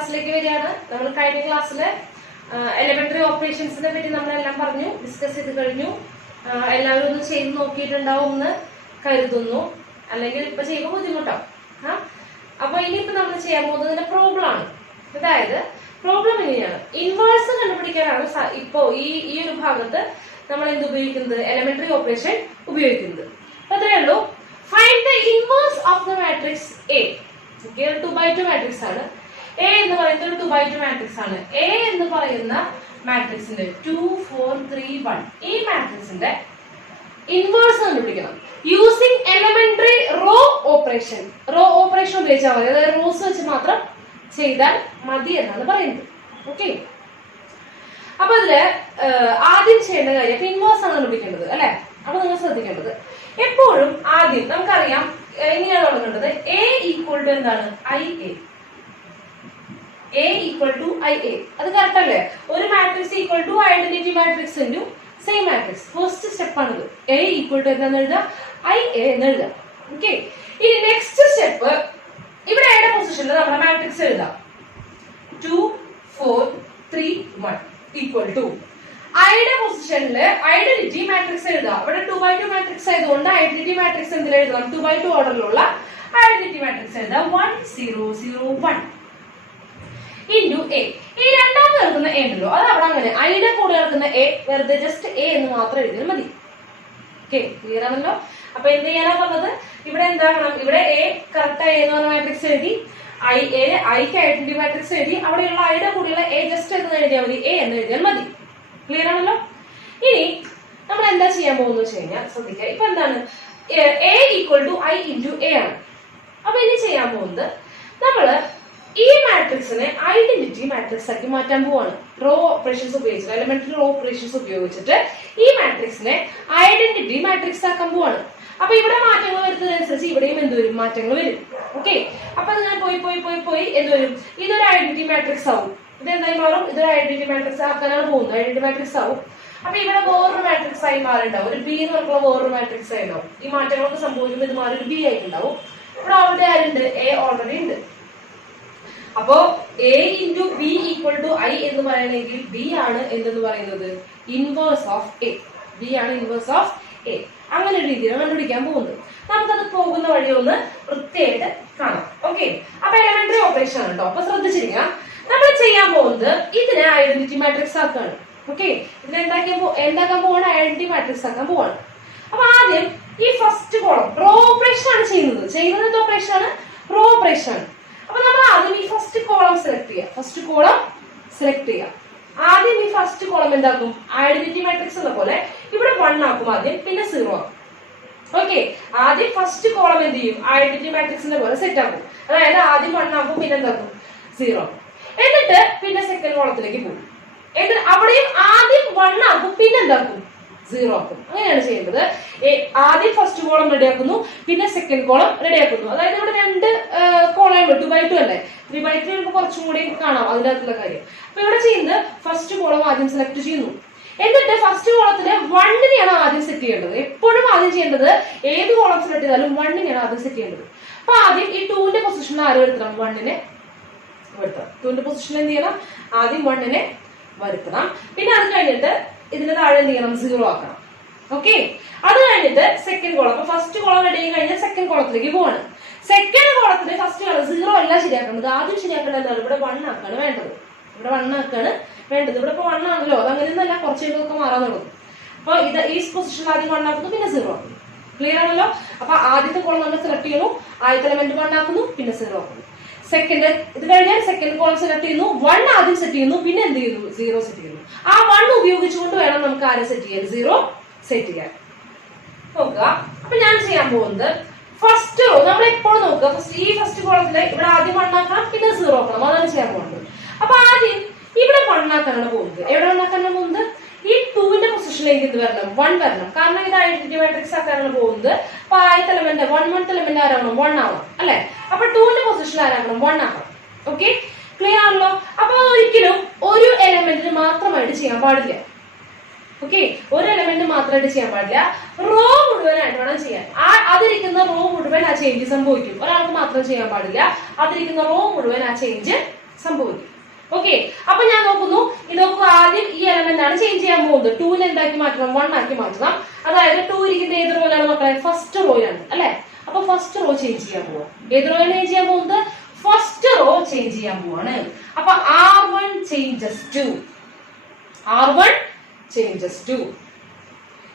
ക്ലാസ്സിലേക്ക് വരികയാണ്. നമ്മൾ കഴിഞ്ഞ ക്ലാസ്സിൽ എലിമെന്ററി ഓപ്പറേഷൻസിനെ പറ്റി നമ്മളെല്ലാം പറഞ്ഞു, ഡിസ്കസ് ചെയ്ത് കഴിഞ്ഞു. എല്ലാവരും ഒന്ന് ചെയ്ത് നോക്കിയിട്ടുണ്ടാവും എന്ന് കരുതുന്നു, അല്ലെങ്കിൽ ഇപ്പൊ ചെയ്യുമ്പോൾ ബുദ്ധിമുട്ടാവും. അപ്പൊ ഇനിയിപ്പോ നമ്മൾ ചെയ്യാൻ പോകുന്നതിന്റെ പ്രോബ്ലം ആണ്. അതായത് പ്രോബ്ലം ഇങ്ങനെയാണ്, ഇൻവേഴ്സ് കണ്ടുപിടിക്കാനാണ് ഇപ്പോ ഈ ഒരു ഭാഗത്ത് നമ്മൾ എന്ത് ഉപയോഗിക്കുന്നത്, എലിമെന്ററി ഓപ്പറേഷൻ ഉപയോഗിക്കുന്നത്. അത്രേ ഉള്ളൂ. Find the inverse of the matrix A. 2x2 matrix ആണ്. എ എന്ന് പറയുന്നത് ഒരു 2x2 മാട്രിക്സ് ആണ്. എ എന്ന് പറയുന്ന മാട്രിക്സിന്റെ 2 4 3 1 ഈ മാട്രിക്സിന്റെ ഇൻവേഴ്സ് കണ്ടുപിടിക്കണം using elementary row operation. Row operation ഉപയോഗിച്ചാൽ മതി, അതായത് റോസ് വെച്ച് മാത്രം ചെയ്താൽ മതി എന്നാണ് പറയുന്നത്. ഓക്കെ, അപ്പൊ അതില് ആദ്യം ചെയ്യേണ്ട കാര്യം ഇൻവേഴ്സ് ആണ് കണ്ടുപിടിക്കേണ്ടത് അല്ലെ. അപ്പൊ നിങ്ങൾ ശ്രദ്ധിക്കേണ്ടത് എപ്പോഴും ആദ്യം നമുക്കറിയാം എങ്ങനെയാണ് തുടങ്ങേണ്ടത്. എ ഈക്വൽ ടു എന്താണ്, I A. A equal to I A, അത് കറക്റ്റ് അല്ലേ? ഒരു matrix equal to identity matrix into same matrix. First step ആണിത്. എ ഈക്വൽ ടു എന്താന്ന് എഴുതാം, ഐ എ എന്ന് എഴുതാം. ഓക്കെ, ഇനി നെക്സ്റ്റ് സ്റ്റെപ്പ് ഇവിടെ എയുടെ പൊസിഷനിൽ നമ്മുടെ മാട്രിക്സ് എഴുതാം. 2 4 3 1 ഈക്വൽ ടു ഐയുടെ പൊസിഷനില് ഐഡന്റിറ്റി മാട്രിക്സ് എഴുതാം. ഇവിടെ 2x2 മാട്രിക്സ് ആയതുകൊണ്ട് ഐഡന്റിറ്റി മാട്രിക്സ് എന്തിൽ എഴുതാം, 2x2 ഓർഡറിലുള്ള ഐഡന്റിറ്റി മാട്രിക്സ് എഴുതാം. 1 0 0 1 ഇൻറ്റു എ. ഈ രണ്ടാമത് കിടക്കുന്ന എ ഉണ്ടല്ലോ, അത് അവിടെ അങ്ങനെ ഐയുടെ കൂടെ കിടക്കുന്ന എ വെറുതെ ജസ്റ്റ് എ എന്ന് മാത്രം എഴുതിയാൽ മതി. ഓക്കെ, ക്ലിയർ ആണല്ലോ. അപ്പൊ എന്ത് ചെയ്യാനാ പറഞ്ഞത്, ഇവിടെ എന്താകണം, ഇവിടെ എ കറക്റ്റ് എ എന്ന് പറഞ്ഞ മാട്രിക്സ് എഴുതി, ഐക്ക് ഐഡന്റിറ്റി മാട്രിക്സ് എഴുതി, അവിടെയുള്ള ഐയുടെ കൂടെയുള്ള എ ജസ്റ്റ് എന്ന് എഴുതിയാൽ മതി, എ എന്ന് എഴുതിയാൽ മതി. ക്ലിയർ ആണല്ലോ. ഇനി നമ്മൾ എന്താ ചെയ്യാൻ പോകുന്നത് വെച്ച് കഴിഞ്ഞാൽ ശ്രദ്ധിക്കുക. ഇപ്പൊ എന്താണ്, A equal to I into A ആണ്. അപ്പൊ ഇനി ചെയ്യാൻ പോകുന്നത് നമ്മള് ഈ മാട്രിക്സിനെ ഐഡന്റിറ്റി മാട്രിക്സ് ആക്കി മാറ്റാൻ പോവാണ്. റോ ഓപ്പറേഷൻസ് ഉപയോഗിച്ചിട്ട്, എലിമെന്ററി റോ ഓപ്പറേഷൻസ് ഉപയോഗിച്ചിട്ട് ഈ മാട്രിക്സിനെ ഐഡന്റിറ്റി മാട്രിക്സ് ആക്കാൻ പോവാണ്. അപ്പൊ ഇവിടെ മാറ്റങ്ങൾ വരുന്നതനുസരിച്ച് ഇവിടെയും എന്ത് വരും, മാറ്റങ്ങൾ വരും. ഓക്കെ, അപ്പൊ അങ്ങനെ പോയി പോയി പോയി പോയി എന്ത് വരും, ഇതൊരു ഐഡന്റിറ്റി മാട്രിക്സ് ആവും. ഇത് എന്തായി മാറും, ഇതൊരു ഐഡന്റിറ്റി മാട്രിക്സ് ആക്കാനാണ് പോകുന്നത്, ഐഡന്റിറ്റി മാട്രിക്സ് ആവും. അപ്പൊ ഇവിടെ വേറൊരു മാട്രിക്സ് ആയി മാറിണ്ടാവും, ഒരു ബി എന്ന് പറഞ്ഞുള്ള വേറൊരു മാട്രിക്സ് ആയി ഉണ്ടാവും. ഈ മാറ്റങ്ങളൊക്കെ സംഭവിക്കുമ്പോൾ ഇത് മാറി ഒരു ബി ആയിട്ടുണ്ടാവും. ഇവിടെ ഓൾറെഡി ആരുണ്ട്, എ ഓൾറെഡി ഉണ്ട്. അപ്പോ A into B equal to I എന്ന് പറയണമെങ്കിൽ ബി ആണ് എന്തെന്ന് പറയുന്നത്, ഇൻവേഴ്സ് ഓഫ് എ. ബി ആണ് ഇൻവേഴ്സ് ഓഫ് എ. അങ്ങനെ ഒരു രീതിയാണ് കണ്ടുപിടിക്കാൻ പോകുന്നത്. നമുക്കത് പോകുന്ന വഴി ഒന്ന് വൃത്തിയായിട്ട് കാണാം. ഓക്കെ, അപ്പൊ എലിമെന്ററി ഓപ്പറേഷൻ ആണ് കേട്ടോ. അപ്പൊ ശ്രദ്ധിച്ചിരിക്കുക, നമ്മൾ ചെയ്യാൻ പോകുന്നത് ഇതിനെ ഐഡന്റിറ്റി മാട്രിക്സ് ആക്കാണ്. ഓക്കെ, ഇതിനെ എന്താക്കാൻ പോവാണ്, ഐഡന്റിറ്റി മാട്രിക്സ് ആക്കാൻ പോവാണ്. അപ്പൊ ആദ്യം ഈ ഫസ്റ്റ് കോളം റോ ഓപ്പറേഷൻ ആണ് ചെയ്യുന്നത് ഓപ്പറേഷൻ ആണ്, റോ ഓപ്പറേഷൻ ആണ്. അപ്പൊ നമ്മൾ ആദ്യം ഈ ഫസ്റ്റ് കോളം സെലക്ട് ചെയ്യാം. ഫസ്റ്റ് കോളം സെലക്ട് ചെയ്യാം. ആദ്യം ഈ ഫസ്റ്റ് കോളം എന്താക്കും, ഐഡന്റിറ്റി മാട്രിക്സ് ഉള്ള പോലെ ഇവിടെ 1 ആക്കും ആദ്യം, പിന്നെ 0 ആക്കും. ഓക്കെ, ആദ്യം ഫസ്റ്റ് കോളം എന്ത് ചെയ്യും, ഐഡന്റിറ്റി മാട്രിക്സിന്റെ പോലെ സെറ്റ് ആക്കും. അതായത് ആദ്യം 1 ആക്കും, പിന്നെ എന്താക്കും, 0 ആക്കും. എന്നിട്ട് പിന്നെ സെക്കൻഡ് കോളത്തിലേക്ക് പോകും. എന്നിട്ട് അവിടെയും ആദ്യം 1 ആക്കും, പിന്നെ എന്താക്കും, 0 ആക്കും. അങ്ങനെയാണ് ചെയ്യുന്നത്. ആദ്യം ഫസ്റ്റ് കോളം റെഡിയാക്കുന്നു, പിന്നെ സെക്കൻഡ് കോളം റെഡിയാക്കുന്നു. അതായത് ഇവിടെ 2 കോളം 2x2 അല്ലേ, 3x3 വരുമ്പോൾ കുറച്ചും കൂടി കാണാം അതിന്റെ അകത്തുള്ള കാര്യം. അപ്പൊ ഇവിടെ ചെയ്യുന്നത് ഫസ്റ്റ് കോളം ആദ്യം സെലക്ട് ചെയ്യുന്നു. എന്നിട്ട് ഫസ്റ്റ് കോളത്തിന് 1നെയാണ് ആദ്യം സെറ്റ് ചെയ്യേണ്ടത്. എപ്പോഴും ആദ്യം ചെയ്യേണ്ടത് ഏത് കോളം സെലക്ട് ചെയ്താലും 1നെയാണ് ആദ്യം സെറ്റ് ചെയ്യേണ്ടത്. അപ്പൊ ആദ്യം ഈ 2ന്റെ പൊസിഷനിൽ ആര് വരുത്തണം, 1നെ വരുത്തണം. 2ന്റെ പൊസിഷനിൽ എന്ത് ചെയ്യണം, ആദ്യം 1നെ വരുത്തണം. പിന്നെ അത് കഴിഞ്ഞിട്ട് ഇതിന്റെ താഴെ എന്ത് ചെയ്യണം, 0 ആക്കണം. ഓക്കെ, അത് കഴിഞ്ഞിട്ട് സെക്കൻഡ് കോളം. അപ്പൊ ഫസ്റ്റ് കോളം റെഡി ആയി കഴിഞ്ഞാൽ സെക്കൻഡ് കോളത്തിലേക്ക് പോവാണ്. സെക്കൻഡ് കോളത്തിന് ഫസ്റ്റ് കോളം 0 അല്ല ശരിയാക്കേണ്ടത്, ആദ്യം ശരിയാക്കേണ്ടത് എന്താണ്, ഇവിടെ 1 ആക്കാണ് വേണ്ടത്. ഇവിടെ 1 ആക്കാണ് വേണ്ടത്. ഇവിടെ ഇപ്പൊ 1 ആണല്ലോ, അത് അങ്ങനെയൊന്നല്ല, കുറച്ച് കഴിയുമ്പോൾ മാറാൻ തുടങ്ങും. അപ്പൊ ഇത് ഈ പൊസിഷനിൽ ആദ്യം 1 ആക്കുന്നു, പിന്നെ 0 ആക്കുന്നു. ക്ലിയർ ആണല്ലോ. അപ്പൊ ആദ്യത്തെ കോളം നമ്മൾ സെലക്ട് ചെയ്യുന്നു, ആദ്യത്തെ എലമെന്റ് 1 ആക്കുന്നു, പിന്നെ 0 ആക്കുന്നു. സെക്കൻഡ് ഇത് കഴിഞ്ഞാൽ സെക്കൻഡ് കോളം സെലക്ട് ചെയ്യുന്നു, 1 ആദ്യം സെറ്റ് ചെയ്യുന്നു, പിന്നെ എന്ത് ചെയ്യുന്നു, 0 സെറ്റ് ചെയ്യുന്നു. ആ 1 ഉപയോഗിച്ചുകൊണ്ട് വേണം നമുക്ക് ആരെ സെറ്റ് ചെയ്യാൻ, 0 സെറ്റ് ചെയ്യാൻ. നോക്കുക, അപ്പൊ ഞാൻ ചെയ്യാൻ പോകുന്നത് ഫസ്റ്റ് റോ നമ്മൾ എപ്പോഴും നോക്കുക, ഈ ഫസ്റ്റ് കോളത്തില് ഇവിടെ ആദ്യം 1 ആക്കണം, പിന്നെ 0 ആക്കണം. അതാണ് ചെയ്യാൻ പോകുന്നത്. അപ്പൊ ആദ്യം ഇവിടെ 1 ആക്കാനാണ് പോകുന്നത്. എവിടെ 1 ആക്കാനാണ് പോകുന്നത്, ഈ 2ന്റെ പൊസിഷനിലേക്ക് ഇത് വരണം, 1 വരണം. കാരണം ഇത് ഐഡന്റിറ്റി മാട്രിക്സ് ആക്കാനാണ് പോകുന്നത്. അപ്പൊ ആദ്യത്തെ എലമെന്റ് 1 എലമെന്റ് ആരാകണം, 1 ആവണം അല്ലെ. അപ്പൊ 2ന്റെ പൊസിഷനിൽ ആരാകണം, 1 ആക്കണം. ഓക്കെ, ക്ലിയർ ആണല്ലോ. അപ്പൊ ഒരിക്കലും ഒരു എലമെന്റിന് മാത്രമായിട്ട് ചെയ്യാൻ പാടില്ല. ഓക്കെ, ഒരു എലമെന്റ് മാത്രമായിട്ട് ചെയ്യാൻ പാടില്ല, റോ മുഴുവനായിട്ട് വേണം ചെയ്യാൻ. അതിരിക്കുന്ന റോ മുഴുവൻ ആ ചേഞ്ച് സംഭവിക്കും. ഒരാൾക്ക് മാത്രം ചെയ്യാൻ പാടില്ല, അതിരിക്കുന്ന റോ മുഴുവൻ ആ ചേഞ്ച് സംഭവിക്കും. ഓക്കെ, അപ്പൊ ഞാൻ നോക്കുന്നു, ഇതൊക്കെ ആദ്യം ഈ എലമെന്റ് ആണ് ചേഞ്ച് ചെയ്യാൻ പോകുന്നത്. 2നെ എന്താക്കി മാറ്റണം, 1 ആക്കി മാറ്റണം. അതായത് 2 ഇരിക്കുന്ന ഏത് റോയിലാണ് മക്കളെ, ഫസ്റ്റ് റോയിലാണ് അല്ലെ. അപ്പൊ ഫസ്റ്റ് റോ ചേഞ്ച് ചെയ്യാൻ പോവാം. ഏത് റോയാണ് ചേഞ്ച് ചെയ്യാൻ പോകുന്നത്, ഫസ്റ്റ് റോ ചേഞ്ച് ചെയ്യാൻ പോവാണ്. അപ്പൊ R1 changes to, R1 changes to.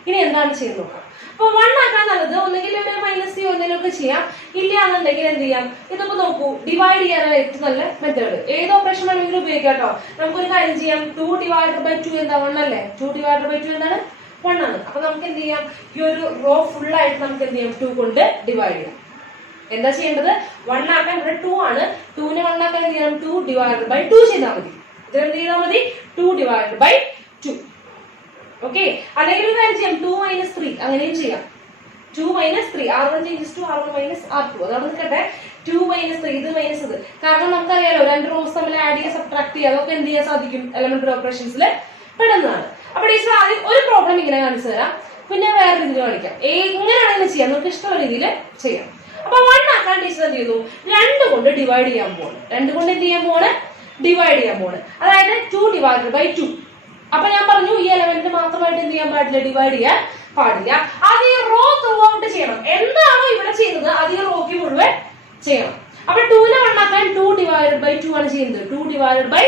ഇനി എന്താണ് ചെയ്യുന്നത് നോക്കാം. അപ്പൊ 1 ആക്കാൻ നല്ലത് ഒന്നെങ്കിൽ ഇവിടെ -c ഒന്നിലൊക്കെ ചെയ്യാം, ഇല്ല എന്നുണ്ടെങ്കിൽ എന്ത് ചെയ്യാം, ഇതിപ്പോ നോക്കൂ, ഡിവൈഡ് ചെയ്യാനാണ് ഏറ്റവും നല്ല മെത്തേഡ്. ഏത് ഓപ്പറേഷൻ വേണമെങ്കിലും ഉപയോഗിക്കാം കേട്ടോ. നമുക്കൊരു കാര്യം ചെയ്യാം, 2 ഡിവൈഡഡ് ബൈ 2 എന്താ 1 അല്ലേ, 2 ഡിവൈഡഡ് ബൈ 2 എന്താണ് 1 ആണ്. അപ്പൊ നമുക്ക് എന്ത് ചെയ്യാം, ഈ ഒരു റോ ഫുൾ ആയിട്ട് നമുക്ക് എന്ത് ചെയ്യാം, 2 കൊണ്ട് ഡിവൈഡ് ചെയ്യാം. എന്താ ചെയ്യേണ്ടത്, 1 ആക്കാൻ ഇവിടെ 2 ആണ്, 2നെ 1 ആക്കാൻ എന്ത് ചെയ്യണം, 2 ഡിവൈഡഡ് ബൈ 2 ചെയ്താൽ മതി. ഇത് എന്ത് ചെയ്താൽ മതി, 2 ഡിവൈഡഡ് ബൈ 2. ഓക്കെ, അല്ലെങ്കിൽ ഒരു കാര്യം ചെയ്യാം, 2 - 3 അങ്ങനെയും ചെയ്യാം. 2 - 3, R1 changes to R1 - R2. അതവിടെ നിൽക്കട്ടെ, 2 - 3, ഇത് മൈനസ് ഇത്. കാരണം നമുക്കറിയാലോ, 2 റോസ് തമ്മിൽ ആഡ് ചെയ്യുക, സബ്ട്രാക്ട് ചെയ്യുക, അതൊക്കെ എന്ത് ചെയ്യാൻ സാധിക്കും, എലമെന്ററി ഓപ്പറേഷൻസിൽ പെടുന്നതാണ്. അപ്പൊ ടീച്ചർ ആദ്യം ഒരു പ്രോബ്ലം ഇങ്ങനെ കാണിച്ചു തരാം, പിന്നെ വേറെ രീതിയിൽ കാണിക്കാം. എങ്ങനെയാണെങ്കിലും ചെയ്യാം, നമുക്ക് ഇഷ്ടമുള്ള രീതിയിൽ ചെയ്യാം. അപ്പൊ 1 ആക്കാൻ ടീച്ചർ എന്ത് ചെയ്യുന്നു, 2 കൊണ്ട് ഡിവൈഡ് ചെയ്യാൻ പോവാണ്. 2 കൊണ്ട് എന്ത് ചെയ്യാൻ പോവാണ്, ഡിവൈഡ് ചെയ്യാൻ പോവാണ്. അതായത് 2 ഡിവൈഡഡ് ബൈ 2. അപ്പൊ ഞാൻ പറഞ്ഞു, ഈ എലമെന്റ് മാത്രമായിട്ട് എന്ത് ചെയ്യാൻ പാടില്ല, ഡിവൈഡ് ചെയ്യാൻ പാടില്ല. അത് ഈ റോ ത്രൂ ഔട്ട് ചെയ്യണം. എന്താണോ ഇവിടെ ചെയ്യുന്നത് അത് ഈ റോക്ക് മുഴുവൻ ചെയ്യണം. അപ്പൊ 2നെ 1 ആക്കാൻ 2 ഡിവൈഡഡ് ബൈ 2 ആണ് ചെയ്യുന്നത്. 2 ഡിവൈഡഡ് ബൈ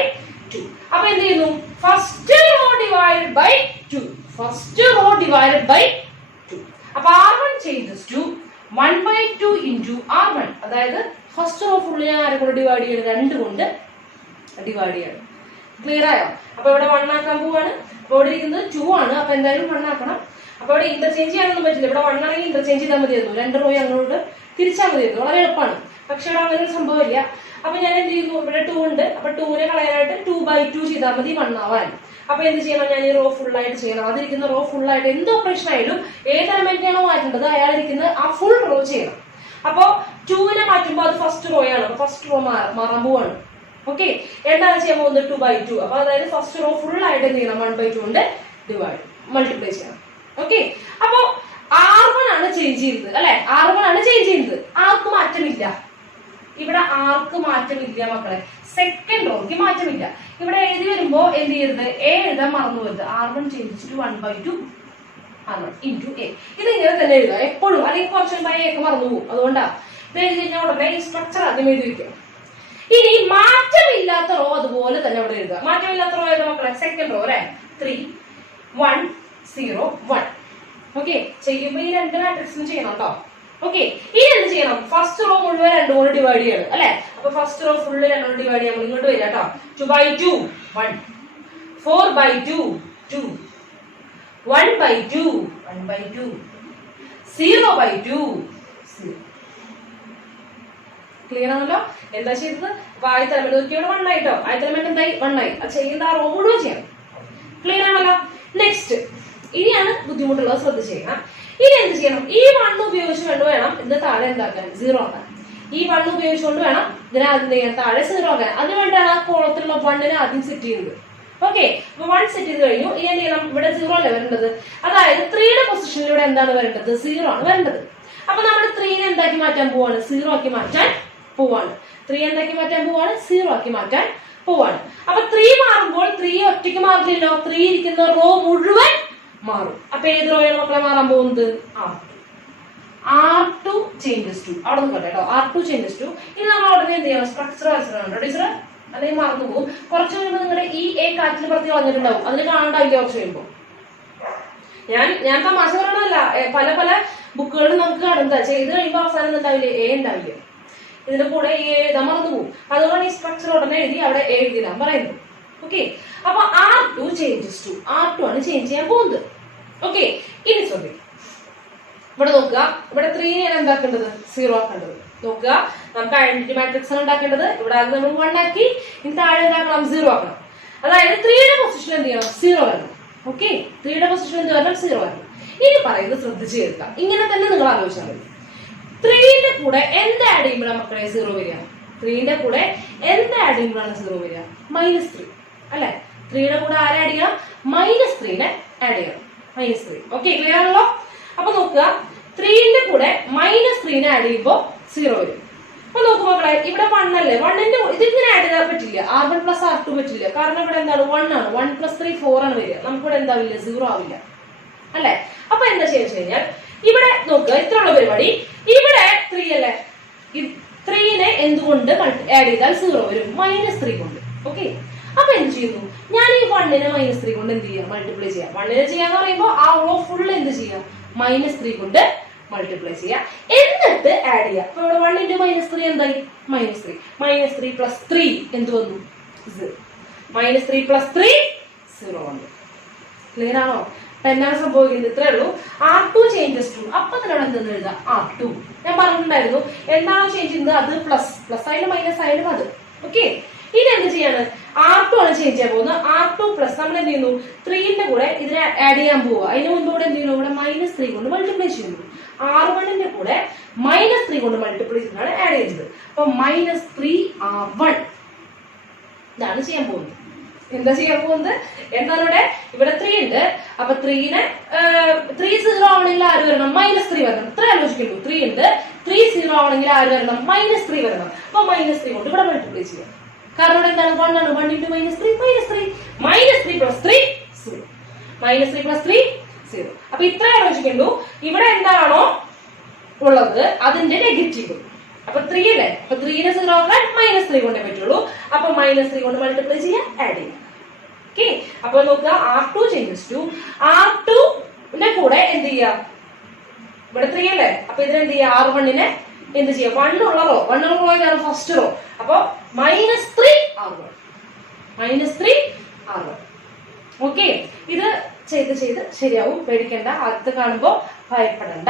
2. അപ്പൊ എന്ത് ചെയ്യുന്നു, first row divided by 2, first row divided by 2. അപ്പൊ R1 changes to 1/2 into R1. അതായത് ഫസ്റ്റ് റോ ഫുള്ള് ഞാൻ ആരെ കൊണ്ട് ഡിവൈഡ് ചെയ്യണം, 2 കൊണ്ട് ഡിവൈഡ് ചെയ്യണം. ക്ലിയർ ആയോ? അപ്പൊ ഇവിടെ 1 ആക്കാൻ പോവാണ്. അപ്പൊ ഇവിടെ ഇരിക്കുന്നത് 2 ആണ്. അപ്പൊ എന്തായാലും 1 ആക്കണം. അപ്പൊ ഇവിടെ ഇന്റർചേഞ്ച് ചെയ്യാനൊന്നും പറ്റില്ല. ഇവിടെ 1 ആണെങ്കിൽ ഇന്റർചേഞ്ച് ചെയ്താൽ മതിയായിരുന്നു, 2 റോ അങ്ങോട്ട് തിരിച്ചാൽ മതിയായിരുന്നു, വളരെ എളുപ്പമാണ്. പക്ഷെ ഇവിടെ അങ്ങനെ ഒരു സംഭവമില്ല. അപ്പൊ ഞാൻ എന്ത് ചെയ്യുന്നു, ഇവിടെ 2 ഉണ്ട്. അപ്പൊ 2നെ കളയാനായിട്ട് 2/2 ചെയ്താൽ മതി 1 ആവാൻ. അപ്പൊ എന്ത് ചെയ്യണം, ഞാൻ ഈ റോ ഫുൾ ആയിട്ട് ചെയ്യണം. അതിരിക്കുന്ന റോ ഫുൾ ആയിട്ട് എന്ത് ഓപ്പറേഷൻ ആയാലും ഏത് എലമെന്റിനാണോ മാറ്റേണ്ടത് അയാൾ ഇരിക്കുന്ന ആ ഫുൾ റോ ചെയ്യണം. അപ്പൊ 2നെ മാറ്റുമ്പോൾ അത് ഫസ്റ്റ് റോ ആണ്. ഫസ്റ്റ് റോ മാറാൻ പോവാണ്. ഓക്കെ, എന്താണ് ചെയ്യാൻ പോകുന്നത്, 2/2. അപ്പൊ അതായത് ഫസ്റ്റ് റോ ഫുൾ ആയിട്ട് എന്ത് ചെയ്യണം, 1/2 കൊണ്ട് ഡിവൈഡ് മൾട്ടിപ്ലൈ ചെയ്യണം. ഓക്കെ, അപ്പൊ R1 ആണ് ചേഞ്ച് ചെയ്യുന്നത് അല്ലെ, R1 ആണ് ചേഞ്ച് ചെയ്യുന്നത്. ആർക്ക് മാറ്റമില്ല, ഇവിടെ ആർക്ക് മാറ്റമില്ല മക്കളെ, സെക്കൻഡ് റോക്ക് മാറ്റമില്ല. ഇവിടെ എഴുതി വരുമ്പോ എന്ത് ചെയ്യരുത്, എ എഴുതാൻ മറന്നു പോയത്. R1 changes to 1/2 R1 into A. ഇത് ഇങ്ങനെ തന്നെ എഴുതുക എപ്പോഴും, അല്ലെങ്കിൽ കുറച്ച് മുമ്പ് എ ഒക്കെ മറന്നു പോകും. അതുകൊണ്ടാ ഇത് എഴുതി കഴിഞ്ഞാൽ ഉടനെ ഈ സ്ട്രക്ചർ ആദ്യം എഴുതി വെക്കുക. ഇനി മാറ്റമില്ലാത്ത റോ അതുപോലെ തന്നെ ഇവിടെ എഴുതുക. മാറ്റമില്ലാത്ത റോ ഏതാ മക്കളെ, സെക്കൻഡ് റോ അല്ലെ, 3 1 0 1. ഓക്കെ, ചെയ്യുമ്പോ ഈ 2 മാട്രിക്സും ചെയ്യണം കേട്ടോ. ഓക്കെ, ഇനി എന്ത് ചെയ്യണം, ഫസ്റ്റ് റോ മുഴുവൻ 2 കൊണ്ട് ഡിവൈഡ് ചെയ്യണം അല്ലെ. അപ്പൊ ഫസ്റ്റ് റോ ഫുള്ള് 2 കൊണ്ട് ഡിവൈഡ് ചെയ്യാൻ ഇങ്ങോട്ട് വരിക കേട്ടോ. 2/2 1, 4/2 2, 1/2 1/2, 0/2 0. ക്ലിയർ ആണല്ലോ? എന്താ ചെയ്തത്, ആദ്യത്തെ എലമെന്റ് നോക്കിയോടെ 1 ആയിട്ടോ. ആദ്യത്തെ എലമെന്റ് എന്തായി, 1 ആയി. അത് ചെയ്യുന്ന ആ റോ മുഴുവൻ ചെയ്യണം. ക്ലിയർ ആണല്ലോ? നെക്സ്റ്റ്, ഇനിയാണ് ബുദ്ധിമുട്ടുള്ളത്, ശ്രദ്ധിച്ച് ചെയ്യണം. ഇനി എന്ത് ചെയ്യണം, ഈ 1 ഉപയോഗിച്ചുകൊണ്ട് വേണം ഇതിന് താഴെ എന്താക്കാൻ, 0 ആക്കാൻ. ഈ 1 ഉപയോഗിച്ചുകൊണ്ട് വേണം ഇതിനെ ആദ്യം ചെയ്യാൻ, താഴെ 0 ആക്കാൻ. അതിന് വേണ്ടിയാണ് ആ കോളത്തിലുള്ള 1നെ ആദ്യം സെറ്റ് ചെയ്യുന്നത്. ഓക്കെ, അപ്പൊ 1 സെറ്റ് ചെയ്ത് കഴിഞ്ഞു. ഇനി എന്ത് ചെയ്യണം, ഇവിടെ 0 അല്ലേ വരേണ്ടത്. അതായത് 3യുടെ പൊസിഷനിൽ ഇവിടെ എന്താണ് വരേണ്ടത്, 0 ആണ് വരേണ്ടത്. അപ്പൊ നമ്മൾ 3നെ എന്താക്കി മാറ്റാൻ പോവാണ്, 0 ആക്കി മാറ്റാൻ പോവാണ്. 3 എന്താക്കി മാറ്റാൻ പോവാണ്, 0 ആക്കി മാറ്റാൻ പോവാണ്. അപ്പൊ 3 മാറുമ്പോൾ 3 ഒറ്റയ്ക്ക് മാറില്ലല്ലോ, 3 ഇരിക്കുന്ന റോ മുഴുവൻ മാറും. അപ്പൊ ഏത് റോയാണ് മക്കളെ മാറാൻ പോകുന്നത്, R2 ചേഞ്ചസ് ടു. അവിടെ നിൽക്കട്ടെ കേട്ടോ, R2 ചേഞ്ചസ് ടു. ഇനി നമ്മൾ ഉടനെ എന്ത് ചെയ്യണം, സ്ട്രക്ചർ വരച്ചിട്ടുണ്ടോ ടീച്ചർ, അല്ലെങ്കിൽ മറന്നു പോകും. കുറച്ച് കഴിയുമ്പോൾ നിങ്ങളുടെ ഈ എ കാറ്റിന് പ്രതി വന്നിട്ടുണ്ടാവും, അതിന് കാണണ്ടാവില്ല കുറച്ച് കഴിയുമ്പോൾ. ഞാൻ തമാശ പറയണല്ല, പല പല ബുക്കുകളിൽ നമുക്ക് കാണുന്നത് ചെയ്ത് കഴിയുമ്പോൾ അവസാനം ഉണ്ടാവില്ലേ, എ ഉണ്ടാവില്ല. ഇതിന്റെ കൂടെ ഈ എഴുതാൻ മറന്നു പോകും. അതുകൊണ്ടാണ് ഈ സ്ട്രക്ചർ ഉടനെ എഴുതി അവിടെ എഴുതിടാൻ പറയുന്നത്. ഓക്കെ, അപ്പൊ R2 ചേഞ്ചസ് ടു, R2 ആണ് ചേഞ്ച് ചെയ്യാൻ പോകുന്നത്. ഓക്കെ, ഇനി ശ്രദ്ധിക്കും, ഇവിടെ നോക്കുക, ഇവിടെ 3നെ എന്താക്കേണ്ടത്, 0 ആക്കേണ്ടത്. നോക്കുക, നമുക്ക് ഐഡന്റിറ്റി മാട്രിക്സ് ആണ് ഉണ്ടാക്കേണ്ടത്. ഇവിടെ ആദ്യം നമ്മൾ 1 ആക്കി, ഇനി താഴെ എന്താക്കണം, 0 ആക്കണം. അതായത് 3യുടെ പൊസിഷൻ എന്ത് ചെയ്യണം, 0 വരണം. ഓക്കെ, 3യുടെ പൊസിഷൻ എന്ത് വരണം, 0 വരണം. ഇനി പറയുന്നത് ശ്രദ്ധിച്ച് കേൾക്കാം, ഇങ്ങനെ തന്നെ നിങ്ങൾ ആലോചിച്ചാൽ മതി. 3ന്റെ കൂടെ എന്ത് ആഡ് ചെയ്യുമ്പോഴാണ് മക്കളെ 0 വരിക, 3ന്റെ കൂടെ എന്ത് ആഡ് ചെയ്യുമ്പോഴാണ് 0 വരിക, -3 അല്ലെ. 3യുടെ കൂടെ ആരെ ആഡ് ചെയ്യാം, -3നെ ആഡ് ചെയ്യണം, -3. ഓക്കെ, ക്ലിയർ ആണല്ലോ? അപ്പൊ നോക്കുക, 3ന്റെ കൂടെ -3നെ ആഡ് ചെയ്യുമ്പോൾ 0 വരും. അപ്പൊ നോക്കൂ മക്കളെ, ഇവിടെ 1 അല്ലേ, 1ന്റെ ഇതിങ്ങനെ ആഡ് ചെയ്യാൻ പറ്റില്ല, R1 + R2 പറ്റില്ല. കാരണം ഇവിടെ എന്താണ് 1 ആണ്, 1 + 3 4 ആണ് വരിക. നമുക്കിവിടെ എന്താവില്ല, 0 ആവില്ല അല്ലെ. അപ്പൊ എന്താ ചെയ്യുക കഴിഞ്ഞാൽ ഇവിടെ നോക്കുക, ഇത്രയുള്ള പരിപാടി. ഇവിടെ 3 അല്ലേ, 3നെ എന്തുകൊണ്ട് ആഡ് ചെയ്താൽ 0 വരും, -3 കൊണ്ട്. ഓക്കെ, അപ്പൊ എന്ത് ചെയ്യുന്നു, ഞാൻ ഈ 1നെ -3 കൊണ്ട് എന്ത് ചെയ്യാം, മൾട്ടിപ്ലൈ ചെയ്യാം. 1നെ ചെയ്യാന്ന് പറയുമ്പോൾ ആ റോ ഫുൾ എന്ത് ചെയ്യാം, -3 കൊണ്ട് മൾട്ടിപ്ലൈ ചെയ്യാം, എന്നിട്ട് ആഡ് ചെയ്യാം. അപ്പൊ ഇവിടെ 1 × -3 എന്തായി, -3. -3 + 3 എന്ത് വന്നു, 0. -3 + 3 0 വന്നു. ക്ലിയർ ആണോ? അപ്പൊ എന്താണ് സംഭവിക്കുന്നത്, ഇത്രേ ഉള്ളൂ. R2 ചേഞ്ചസ് ടു, അപ്പൊ തന്നെ എന്തെന്ന് എഴുതാം, R2. ഞാൻ പറഞ്ഞിട്ടുണ്ടായിരുന്നു എന്താണോ ചേഞ്ച് ചെയ്യുന്നത് അത് പ്ലസ് ആയാലും മൈനസ് ആയാലും അത്. ഓക്കെ, ഇനി എന്ത് ചെയ്യാണ്, R2 ആണ് ചേഞ്ച് ചെയ്യാൻ പോകുന്നത്. R2+ നമ്മൾ എന്ത് ചെയ്യുന്നു, 3ന്റെ കൂടെ ഇതിനെ ആഡ് ചെയ്യാൻ പോവുക. അതിന് മുമ്പ് ഇവിടെ എന്ത് ചെയ്യുന്നു, ഇവിടെ -3 കൊണ്ട് മൾട്ടിപ്ലൈ ചെയ്യുന്നു. R1ന്റെ കൂടെ -3 കൊണ്ട് മൾട്ടിപ്ലൈ ചെയ്താണ് ആഡ് ചെയ്യുന്നത്. അപ്പൊ -3 R1 ഇതാണ് ചെയ്യാൻ പോകുന്നത്. എന്താ ചെയ്യാൻ പോകുന്നത്, എന്താണ് ഇവിടെ 3 ഉണ്ട്. അപ്പൊ 3നെ 3 0 ആവണമെങ്കിൽ ആര് വരണം, -3 വരണം. ഇത്ര ആലോചിക്കുള്ളൂ. 3 ഉണ്ട്, 3 0 ആവണമെങ്കിൽ ആര് വരണം, -3 വരണം. അപ്പൊ -3 കൊണ്ട് ഇവിടെ മൾട്ടിപ്ലൈ ചെയ്യാം. കാരണം ഇവിടെ എന്താണ് 1 ആണ്, 1 × -3 -3 -3 + 3 0. -3 + 3 0. അപ്പൊ ഇത്ര ആലോചിക്കുള്ളൂ. ഇവിടെ എന്താണോ ഉള്ളത് അതിന്റെ നെഗറ്റീവ്. അപ്പൊ 3 അല്ലേ, അപ്പൊ 3നെ 0 ആക്കാൻ -3 കൊണ്ടേ പറ്റുള്ളൂ. അപ്പൊ -3 കൊണ്ട് മൾട്ടിപ്ലൈ ചെയ്യാം, ആഡ് ചെയ്യാം. ഓക്കെ, അപ്പൊ നോക്കുക, R2 ചേഞ്ചസ് ടു, R2ന്റെ കൂടെ എന്ത് ചെയ്യാം, ഇവിടെ 3 അല്ലേ, അപ്പൊ ഇതിനെന്ത് ചെയ്യാം, R1നെ എന്ത് ചെയ്യാം, 1 ഉള്ള റോ ആണ് ഫസ്റ്റ് റോ. അപ്പൊ -3 R1 -3 R1. ഓക്കെ, ഇത് ചെയ്ത് ശരിയാവും, പേടിക്കണ്ട, ആദ്യത്തെ കാണുമ്പോ ഭയപ്പെടണ്ട.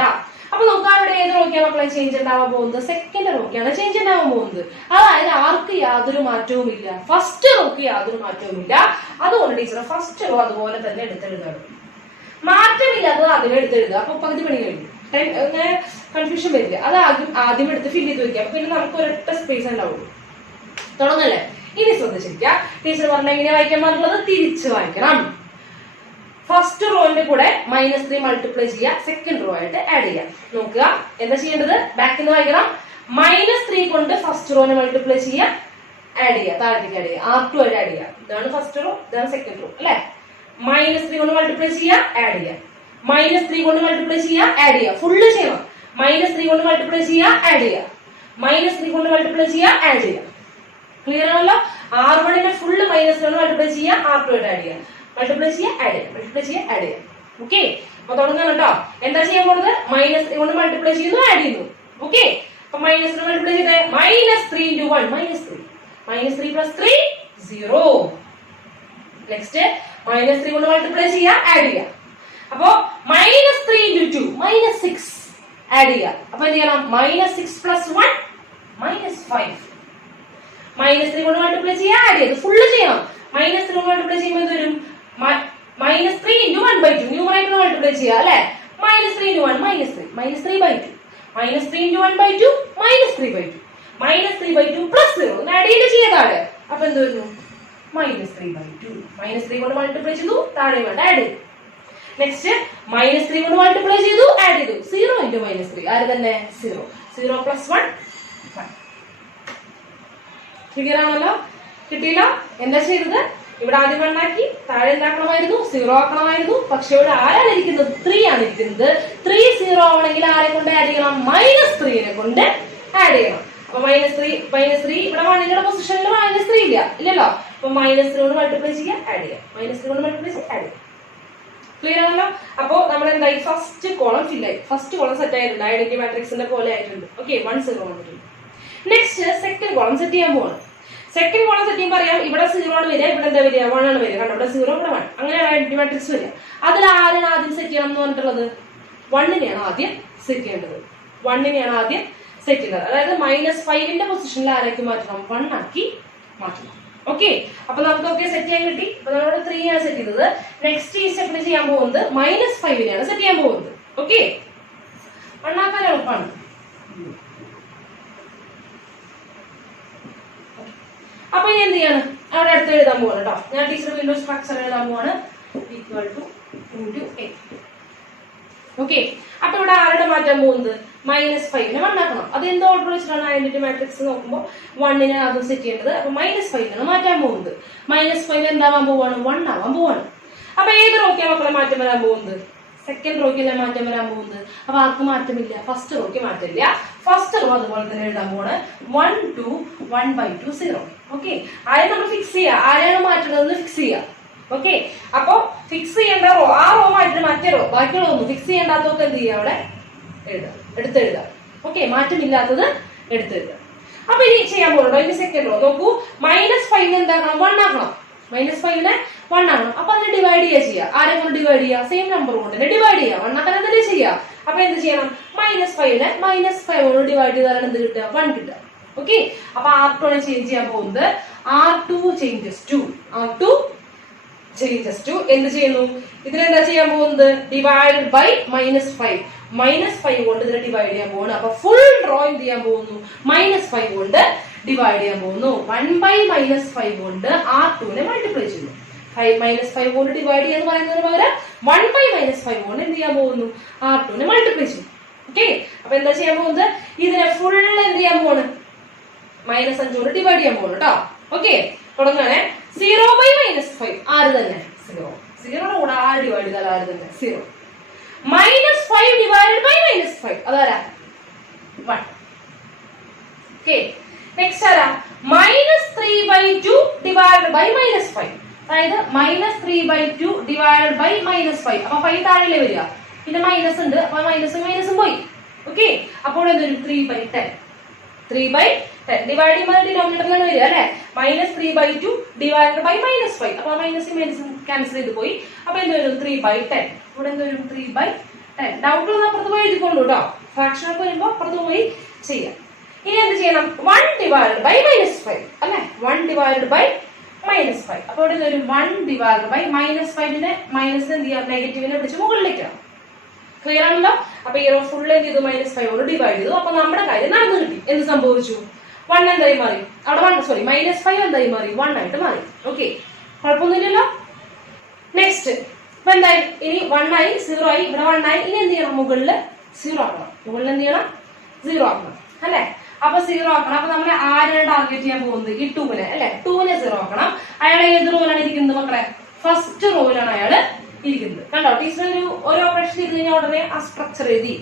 അപ്പൊ നോക്കാം, ഇവിടെ ഏത് റോക്കാണ് മക്കളെ ചേഞ്ച് ഉണ്ടാവാൻ പോകുന്നത്, സെക്കൻഡ് റോക്കാണ് ചേഞ്ച് ഉണ്ടാവാൻ പോകുന്നത്. അതായത് ആർക്ക് യാതൊരു മാറ്റവും ഇല്ല, ഫസ്റ്റ് റോക്ക് യാതൊരു മാറ്റവും ഇല്ല. അതുകൊണ്ട് ടീച്ചർ ഫസ്റ്റ് റോ അതുപോലെ തന്നെ എടുത്തെഴുതാണ്. മാറ്റമില്ലാത്തത് ആദ്യമേ എടുത്തെഴുതുക. അപ്പൊ പകുതി പണി കഴിഞ്ഞു, അങ്ങനെ കൺഫ്യൂഷൻ വരില്ല. അത് ആദ്യം എടുത്ത് ഫില്ല് ചെയ്ത് വെക്കാം. പിന്നെ നമുക്ക് ഒരൊറ്റ സ്പേസ് ഉണ്ടാവുള്ളൂ. തുടങ്ങല്ലേ, ഇനി ശ്രദ്ധിച്ചിരിക്കുക. ടീച്ചർ പറഞ്ഞ എങ്ങനെയാ വായിക്കാൻ പറഞ്ഞിട്ടുള്ളത്, തിരിച്ച് വായിക്കണം. ഫസ്റ്റ് റോന്റെ കൂടെ -3 മൾട്ടിപ്ലൈ ചെയ്യുക, സെക്കൻഡ് റോ ആയിട്ട് ആഡ് ചെയ്യാം. നോക്കുക എന്താ ചെയ്യേണ്ടത്, ബാക്കിൽ നിന്ന് വായിക്കണം. -3 കൊണ്ട് ഫസ്റ്റ് റോനെ മൾട്ടിപ്ലൈ ചെയ്യുക, ആഡ് ചെയ്യുക, താഴത്തേക്ക് ആഡ് ചെയ്യുക, R2 ആയിട്ട് ആഡ് ചെയ്യുക. ഇതാണ് ഫസ്റ്റ് റോ, ഇതാണ് സെക്കൻഡ് റോ അല്ലെ. -3 കൊണ്ട് മൾട്ടിപ്ലൈ ചെയ്യുക, ആഡ് ചെയ്യുക. -3 കൊണ്ട് മൾട്ടിപ്ലൈ ചെയ്യുക, ആഡ് ചെയ്യുക, ഫുള്ള് ചെയ്യണം. -3 കൊണ്ട് മൾട്ടിപ്ലൈ ചെയ്യുക, ആഡ് ചെയ്യുക. -3 കൊണ്ട് മൾട്ടിപ്ലൈ ചെയ്യുക, ആഡ് ചെയ്യുക. ക്ലിയർ ആണല്ലോ. R1നെ ഫുള്ള് -3 കൊണ്ട് മൾട്ടിപ്ലൈ ചെയ്യുക, R2 ആയിട്ട് ആഡ് ചെയ്യുക, മൾട്ടിപ്ലൈ ചെയ്യുക, ആഡ് ചെയ്യുക, മൾട്ടിപ്ലൈ ചെയ്യുക, ആഡ് ചെയ്യുക. ഓക്കെ, അപ്പൊ തുടങ്ങാൻ കേട്ടോ. എന്താ ചെയ്യാൻ പോകുന്നത്, -3 കൊണ്ട് മൾട്ടിപ്ലൈ ചെയ്യുന്നു, ആഡ് ചെയ്യുന്നു. ഓക്കെ, അപ്പൊ -3 മൾട്ടിപ്ലൈ ചെയ്തേ, -3 × 1 -3 -3 + 3 0. നെക്സ്റ്റ് -3 കൊണ്ട് മൾട്ടിപ്ലൈ ചെയ്യുക, ആഡ് ചെയ്യുക. അപ്പൊ -3 × 2 -6 ആഡ് ചെയ്യുക. അപ്പൊ എന്ത് ചെയ്യണം, -6 + 1 -5. -3 കൊണ്ട് മൾട്ടിപ്ലൈ ചെയ്യുക, ആഡ് ചെയ്ത് ഫുള്ള് ചെയ്യണം. -3 കൊണ്ട് മൾട്ടിപ്ലൈ ചെയ്യുമ്പോൾ എന്ത് വരും, -3 × 1/2 ന്യൂമറേറ്റർ മൾട്ടിപ്ലൈ ചെയ്യുക അല്ലെ. -3 × 1 -3 -3/2 -3 × 1/2 -3/2 -3/2 + 0 ആഡ് ചെയ്ത് ചെയ്താല് അപ്പൊ എന്ത് വരുന്നു, -3/2. -3 കൊണ്ട് മൾട്ടിപ്ലൈ ചെയ്തു, താഴെ വേണ്ട ആഡ് ചെയ്തു. നെക്സ്റ്റ് -3 കൊണ്ട് മൾട്ടിപ്ലൈ ചെയ്തു, ആഡ് ചെയ്തു. 0 × -3 ആര് തന്നെ, 0 0 + 1 1. ക്ലിയർ ആണല്ലോ, കിട്ടിയില്ല. എന്താ ചെയ്തത്, ഇവിടെ ആദ്യം 1 ആക്കി, താഴെ എന്താക്കണമായിരുന്നു, 0 ആക്കണമായിരുന്നു. പക്ഷെ ഇവിടെ ആരാണ് ഇരിക്കുന്നത്, 3 ആണ് ഇരിക്കുന്നത്. 3 0 ആവണമെങ്കിൽ ആരെ കൊണ്ട് ആഡ് ചെയ്യണം, -3നെ കൊണ്ട് ആഡ് ചെയ്യണം. അപ്പൊ -3 ഇവിടെ 1ന്റെ പൊസിഷനിൽ -3 ഇല്ലല്ലോ. അപ്പൊ -3 കൊണ്ട് മൾട്ടിപ്ലൈ ചെയ്യുക, ആഡ് ചെയ്യുക. -3 കൊണ്ട് മൾട്ടിപ്ലൈ ചെയ്യുക, ആഡ് ചെയ്യുക. ക്ലിയർ ആണല്ലോ. അപ്പൊ നമ്മൾ എന്തായി, first column ഫില്ലായി, first column set ആയിട്ടുണ്ട്, ഐഡന്റിറ്റി മാട്രിക്സിന്റെ പോലെ ആയിട്ടുണ്ട്. ഓക്കെ, 1 0 വന്നിട്ടുണ്ട്. നെക്സ്റ്റ് സെക്കൻഡ് കോളം സെറ്റ് ചെയ്യാൻ പോവാണ്. സെക്കൻഡ് കോളം സെറ്റ് ചെയ്യുമ്പോൾ അറിയാം, ഇവിടെ 0 ആണ് വരിക, ഇവിടെ എന്താ വരിക, 1 ആണ് വരിക. കണ്ടോ, ഇവിടെ 0 ഇവിടെ 1, അങ്ങനെയാണ് ഐഡന്റിറ്റി മാട്രിക്സ് വരിക. അതിൽ ആരാണ് ആദ്യം സെറ്റ് ചെയ്യണം എന്ന് പറഞ്ഞിട്ടുള്ളത്, 1നെയാണ് ആദ്യം സെറ്റ് ചെയ്യേണ്ടത്. 1നെയാണ് ആദ്യം സെറ്റ് ചെയ്യുന്നത്. അതായത് -5ന്റെ പൊസിഷനിൽ ആരേക്ക് മാറ്റണം, 1 ആക്കി മാറ്റണം. ഓക്കെ, അപ്പൊ നമുക്ക് സെറ്റ് ചെയ്യാൻ കിട്ടി. അപ്പൊ നമ്മളിവിടെ 3 ആണ് സെറ്റ് ചെയ്തത്. നെക്സ്റ്റ് ഈ സ്റ്റെപ്പിൽ ചെയ്യാൻ പോകുന്നത് -5നെയാണ് സെറ്റ് ചെയ്യാൻ പോകുന്നത്. ഓക്കെ, 1 ആക്കാൻ എളുപ്പമാണ്. അപ്പൊ ഇനി എന്ത് ചെയ്യാണ്, അവിടെ അടുത്ത് എഴുതാൻ പോവാണ് കേട്ടോ. ഞാൻ ടീച്ചർ വീണ്ടും സ്ട്രക്ചർ എഴുതാൻ പോവാണ്, = × 8. ഓക്കെ, അപ്പൊ ഇവിടെ ആരുടെ മാറ്റാൻ പോകുന്നത്, -5 1 ആക്കണം. അത് എന്ത് ഓർഡർ വെച്ചിട്ടാണ് ഐഡന്റിറ്റി മാട്രിക്സ് നോക്കുമ്പോൾ 1 ആദ്യം സെറ്റ് ചെയ്യേണ്ടത്. അപ്പൊ -5 മാറ്റാൻ പോകുന്നത്. -5 എന്താവാൻ പോവാണ്? 1 ആവാൻ പോവാണ്. അപ്പൊ ഏത് റോക്കാ മക്കളെ മാറ്റം വരാൻ പോകുന്നത്? സെക്കൻഡ് റോക്കല്ലേ മാറ്റം വരാൻ പോകുന്നത്. അപ്പൊ ആർക്ക് മാറ്റമില്ല? ഫസ്റ്റ് റോക്ക് മാറ്റമില്ല. ഫസ്റ്റ് റോ അതുപോലെ തന്നെ എഴുതാൻ പോണ് 1 2 1/2 0. ഓക്കെ, ആരെ നമ്മൾ ഫിക്സ് ചെയ്യുക, ആരെയാണ് മാറ്റുന്നതെന്ന് ഫിക്സ് ചെയ്യുക. ഓക്കെ, അപ്പൊ ഫിക്സ് ചെയ്യേണ്ട റോ, ആ റോ മാറ്റി മറ്റേ റോ, ബാക്കിയുള്ള ഒന്നും ഫിക്സ് ചെയ്യേണ്ടാത്തതൊക്കെ എന്ത് ചെയ്യുക? അവിടെ എഴുതാം, എടുത്തെഴുതാം. ഓക്കെ, മാറ്റമില്ലാത്തത് എടുത്തെഴുതാം. അപ്പൊ ഇനി ചെയ്യാൻ പോകുന്നുണ്ടോ? ഇനി സെക്കൻഡ് റോ നോക്കൂ. -5 എന്താക്കണം? 1 ആക്കണം. -5 1 ആക്കണം. അപ്പൊ അതിനെ ഡിവൈഡ് ചെയ്യുക. ആരെ കൊണ്ട് ഡിവൈഡ് ചെയ്യുക? സെയിം നമ്പർ കൊണ്ട് തന്നെ ഡിവൈഡ് ചെയ്യുക. 1 ആക്കാൻ തന്നെ ചെയ്യുക. അപ്പൊ എന്ത് ചെയ്യണം? -5 കൊണ്ട് ഡിവൈഡ് ചെയ്താലാണ് എന്ത് കിട്ടുക? 1 കിട്ടുക. ഓക്കെ, അപ്പൊ R2 ആണ് ചേഞ്ച് ചെയ്യാൻ പോകുന്നത്. R2 ചേഞ്ചസ് ടു എന്ത് ചെയ്യുന്നു? ഇതിനെന്താ ചെയ്യാൻ പോകുന്നത്? Divided by -5. -5 കൊണ്ട് ഇതിനെ ഡിവൈഡ് ചെയ്യാൻ പോകുന്നു. അപ്പൊ ഫുൾ റോ എന്ത് ചെയ്യാൻ പോകുന്നു? -5 കൊണ്ട് ഡിവൈഡ് ചെയ്യാൻ പോകുന്നു. 1/-5 കൊണ്ട് R2 മൾട്ടിപ്ലൈ ചെയ്യുന്നു. -5 കൊണ്ട് ഡിവൈഡ് ചെയ്യാന്ന് പറയുന്നതിന് പകരം 1/-5 കൊണ്ട് എന്ത് ചെയ്യാൻ പോകുന്നു? R2 മൾട്ടിപ്ലൈ ചെയ്യും. ഓക്കെ, അപ്പൊ എന്താ ചെയ്യാൻ പോകുന്നത്? ഇതിനെ ഫുൾ എന്ത് ചെയ്യാൻ പോകുന്നു? -5 കൊണ്ട് ഡിവൈഡ് ചെയ്യാൻ പോകുന്നു കേട്ടോ. ഓക്കെ, തുടങ്ങാനെ. 0/-5 ആര് തന്നെ? 0 കൂടെ ആര് ഡിവൈഡ് ചെയ്താൽ ആര് തന്നെ? 0. -5 ഡിവൈഡഡ് ബൈ -5 അതാരാ? 1. ഓക്കെ, നെക്സ്റ്റ് ആരാ? -3/2 ഡിവൈഡഡ് ബൈ -5. അതായത് -3/2 ഡിവൈഡഡ് ബൈ -5. അപ്പൊ 5 താഴെ വരിക, പിന്നെ മൈനസ് ഉണ്ട്. അപ്പൊ മൈനസും പോയി. ഓക്കെ, അപ്പോൾ എന്തൊരു? 3/10. 3/10 ഡിവൈഡ് ചെയ്യുമ്പോൾ ഡിനോമിനേറ്ററിലാണ് വരിക അല്ലെ? -3/2 ഡിവൈഡഡ് ബൈ -5. അപ്പൊ മൈനസും ക്യാൻസൽ ചെയ്ത് പോയി. അപ്പൊ എന്തൊരു? 3/10. ഇവിടെ എന്തൊരു? 3/10. ഡൗട്ട് ഒന്നും അപ്പുറത്ത് പോയി എഴുതിക്കൊള്ളൂ കേട്ടോ. ഫ്രാക്ഷൻ ഒക്കെ വരുമ്പോ അപ്പുറത്ത് പോയി ചെയ്യാം. ഇനി എന്ത് ചെയ്യണം? 1 ഡിവൈഡഡ് ബൈ -5 അല്ലെ? 1 ഡിവൈഡഡ് ബൈ -5. അപ്പൊ ഇവിടെ ഒരു 1 ഡിവൈഡഡ് ബൈ -5നെ മൈനസ് എന്ത് ചെയ്യാം? നെഗറ്റീവിനെ പിടിച്ച് മുകളിലേക്കാണ്. ക്ലിയർ ആണല്ലോ? അപ്പൊ ഈ റോ ഫുൾ എന്ത് ചെയ്തു? -5 കൊണ്ട് ഡിവൈഡ് ചെയ്തു. അപ്പൊ നമ്മുടെ കാര്യം നടന്നു കിട്ടി. എന്ത് സംഭവിച്ചു? 1 എന്തായി മാറി? അവിടെ -5 എന്തായി മാറി? 1 ആയിട്ട് മാറി. ഓക്കെ, കുഴപ്പമൊന്നുമില്ലല്ലോ. നെക്സ്റ്റ് ഇപ്പൊ എന്തായി? ഇനി 1 ആയി, 0 ആയി, ഇവിടെ 1 ആയി. ഇനി എന്ത് ചെയ്യണം? മുകളിൽ 0 ആക്കണം. മുകളിൽ എന്ത് ചെയ്യണം? 0 ആക്കണം അല്ലെ? അപ്പൊ 0 ആക്കണം. അപ്പൊ നമ്മൾ ആരാണ് ടാർഗറ്റ് ചെയ്യാൻ പോകുന്നത്? ഈ 2നെ അല്ലെ? 2നെ 0 ആക്കണം. അയാൾ ഏത് റോയിലാണ് ഇരിക്കുന്നത് മക്കളെ? ഫസ്റ്റ് റോയിലാണ് അയാള് ഇരിക്കുന്നത്. കണ്ടോ? ടീച്ചർ ഒരു ഓപ്പറേഷൻ ചെയ്ത് കഴിഞ്ഞാൽ ഉടനെ ആ സ്ട്രക്ചർ എഴുതി.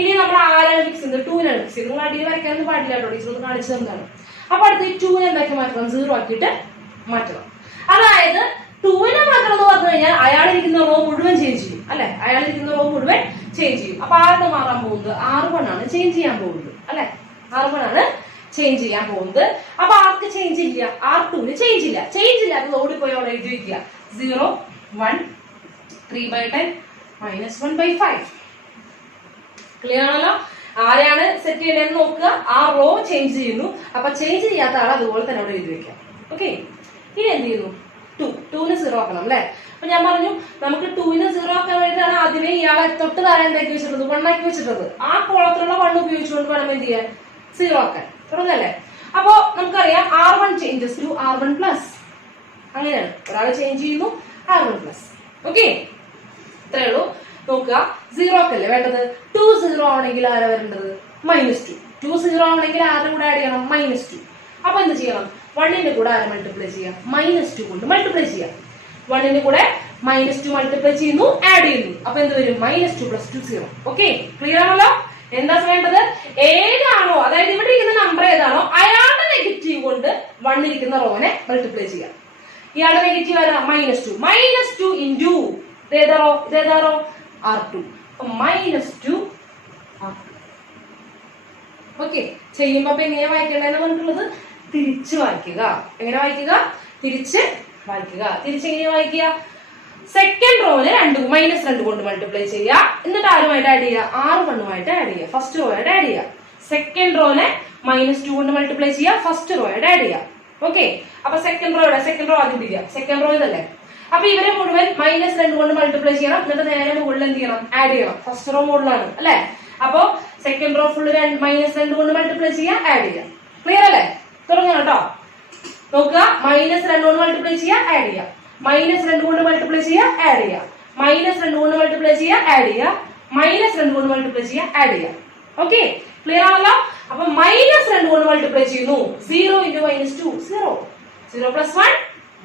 ഇനി നമ്മൾ ആരാണ് ഫിക്സ് ചെയ്യുന്നത്? 2നാണ് ഫിക്സ് ചെയ്യുന്നത്. നിങ്ങൾ അടിയിൽ വരയ്ക്കാനൊന്നും പാടില്ല കേട്ടോ. ടീച്ചർ ഒന്ന് കാണിച്ചു തന്നതാണ്. അപ്പൊ അടുത്ത് ഈ 2നെ എന്താക്കി മാറ്റണം? 0 ആക്കിയിട്ട് മാറ്റണം. അതായത് 2നെ മാറ്റണം എന്ന് പറഞ്ഞു കഴിഞ്ഞാൽ അയാൾ ഇരിക്കുന്ന റോ മുഴുവൻ ചേഞ്ച് ചെയ്യും അല്ലെ? അയാൾ ഇരിക്കുന്ന റോ മുഴുവൻ ചേഞ്ച് ചെയ്യും. അപ്പൊ ആരുടെ മാറാൻ പോകുന്നത്? R1 ആണ് ചേഞ്ച് ചെയ്യാൻ പോകുന്നത് അല്ലെ? R1 ആണ് ചേഞ്ച് ചെയ്യാൻ പോകുന്നത്. അപ്പൊ ആർക്ക് ചേഞ്ച് ഇല്ല? R2ന് ചേഞ്ച് ഇല്ല. ചേഞ്ച് ഇല്ലാത്തത് ഓടിപ്പോയി അവിടെ എഴുതി വെക്കുക. 0 1 3/10 -1/5. ക്ലിയർ ആണല്ലോ? ആരെയാണ് സെറ്റ് ചെയ്യേണ്ടതെന്ന് നോക്കുക. ആ റോ ചേഞ്ച് ചെയ്യുന്നു. അപ്പൊ ചേഞ്ച് ചെയ്യാത്ത ആൾ അതുപോലെ തന്നെ അവിടെ എഴുതി വെക്കാം. ഓക്കെ, ഇനി എന്ത് ചെയ്യുന്നു? 2ന് 0 ആക്കണം അല്ലെ? അപ്പൊ ഞാൻ പറഞ്ഞു നമുക്ക് 2ന് 0 ആക്കാൻ വേണ്ടിയിട്ടാണ് ആദ്യമേ ഇയാളെ തൊട്ട് താഴെ എന്താക്കി വെച്ചിട്ടുള്ളത്? 1 ആക്കി വെച്ചിട്ടുള്ളത്. ആ കോളത്തിലുള്ള 1 ഉപയോഗിച്ചുകൊണ്ട് വേണം എന്ത് ചെയ്യാൻ? 0 ആക്കാൻ. തുടങ്ങല്ലേ? അപ്പൊ നമുക്കറിയാം R1 ചേഞ്ചസ് ടു R1+. അങ്ങനെയാണ്, ഒരാൾ ചേഞ്ച് ചെയ്യുന്നു, R1+. ഓക്കെ, ഇത്രേ ഉള്ളൂ. നോക്കുക, 0 ഒക്കെ അല്ലേ വേണ്ടത്? 2 0 ആവണമെങ്കിൽ ആരാ വരേണ്ടത്? -2. 2 0 ആവണമെങ്കിൽ ആരുടെ കൂടെ ആഡ് ചെയ്യണം? -2. അപ്പൊ എന്ത് ചെയ്യണം? 1ന്റെ കൂടെ ആരെ മൾട്ടിപ്ലൈ ചെയ്യാം? -2 കൊണ്ട് മൾട്ടിപ്ലൈ ചെയ്യാം. 1ന്റെ കൂടെ -2 മൾട്ടിപ്ലൈ ചെയ്യുന്നു, ആഡ് ചെയ്യുന്നു. അപ്പൊ എന്ത് വരും? -2 + 2 0. ഓക്കെ, ക്ലിയർ ആണല്ലോ? എന്താ വേണ്ടത്? ഏതാണോ, അതായത് ഇവിടെ ഇരിക്കുന്ന നമ്പർ ഏതാണോ അയാളുടെ നെഗറ്റീവ് കൊണ്ട് 1 ഇരിക്കുന്ന റോനെ മൾട്ടിപ്ലൈ ചെയ്യാം. ഇയാളുടെ നെഗറ്റീവ് ആരാ? -2. -2 ഇൻറ്റു ഇതേതാറോ? R2. -2 R2. ഓക്കെ, ചെയ്യുമ്പോ അപ്പൊ എങ്ങനെ വായിക്കേണ്ടതെന്ന് പറഞ്ഞിട്ടുള്ളത്? തിരിച്ചു വായിക്കുക. എങ്ങനെ വായിക്കുക? തിരിച്ച് വായിക്കുക. തിരിച്ചെങ്ങനെ വായിക്കുക? സെക്കൻഡ് റോനെ -2 കൊണ്ട് മൾട്ടിപ്ലൈ ചെയ്യുക. എന്നിട്ട് ആരുമായിട്ട് ആഡ് ചെയ്യുക? R1 ആഡ് ചെയ്യുക. ഫസ്റ്റ് റോ ആയിട്ട് ആഡ് ചെയ്യുക. സെക്കൻഡ് റോനെ -2 കൊണ്ട് മൾട്ടിപ്ലൈ ചെയ്യുക. ഫസ്റ്റ് റോ ആയിട്ട് ആഡ് ചെയ്യുക. ഓക്കെ, അപ്പൊ സെക്കൻഡ് റോ ആദ്യം പിടിക്കുക. സെക്കൻഡ് റോ ഇതല്ലേ? അപ്പൊ ഇവരെ മുഴുവൻ -2 കൊണ്ട് മൾട്ടിപ്ലൈ ചെയ്യണം. എന്നിട്ട് നേരെ മുകളിൽ എന്ത് ചെയ്യണം? ആഡ് ചെയ്യണം. ഫസ്റ്റ് റോ മുകളിലാണ് അല്ലെ? അപ്പൊ സെക്കൻഡ് റോ ഫുള്ള് -2 കൊണ്ട് മൾട്ടിപ്ലൈ ചെയ്യുക, ആഡ് ചെയ്യുക. ക്ലിയർ അല്ലേ? തുടങ്ങണം കേട്ടോ. നോക്കുക, -2 കൊണ്ട് മൾട്ടിപ്ലൈ ചെയ്യുക, ആഡ് ചെയ്യുക. -2 കൊണ്ട് മൾട്ടിപ്ലൈ ചെയ്യുക, ആഡ് ചെയ്യുക. -2 കൊണ്ട് മൾട്ടിപ്ലൈ ചെയ്യുക, ആഡ് ചെയ്യുക. -2 കൊണ്ട് മൾട്ടിപ്ലൈ ചെയ്യുക, ആഡ് ചെയ്യുക. ഓക്കെ, ക്ലിയർ ആണല്ലോ? അപ്പൊ മൈനസ് 2 കൊണ്ട് മൾട്ടിപ്ലൈ ചെയ്യുന്നു. 0 × -2 0, 0 + 1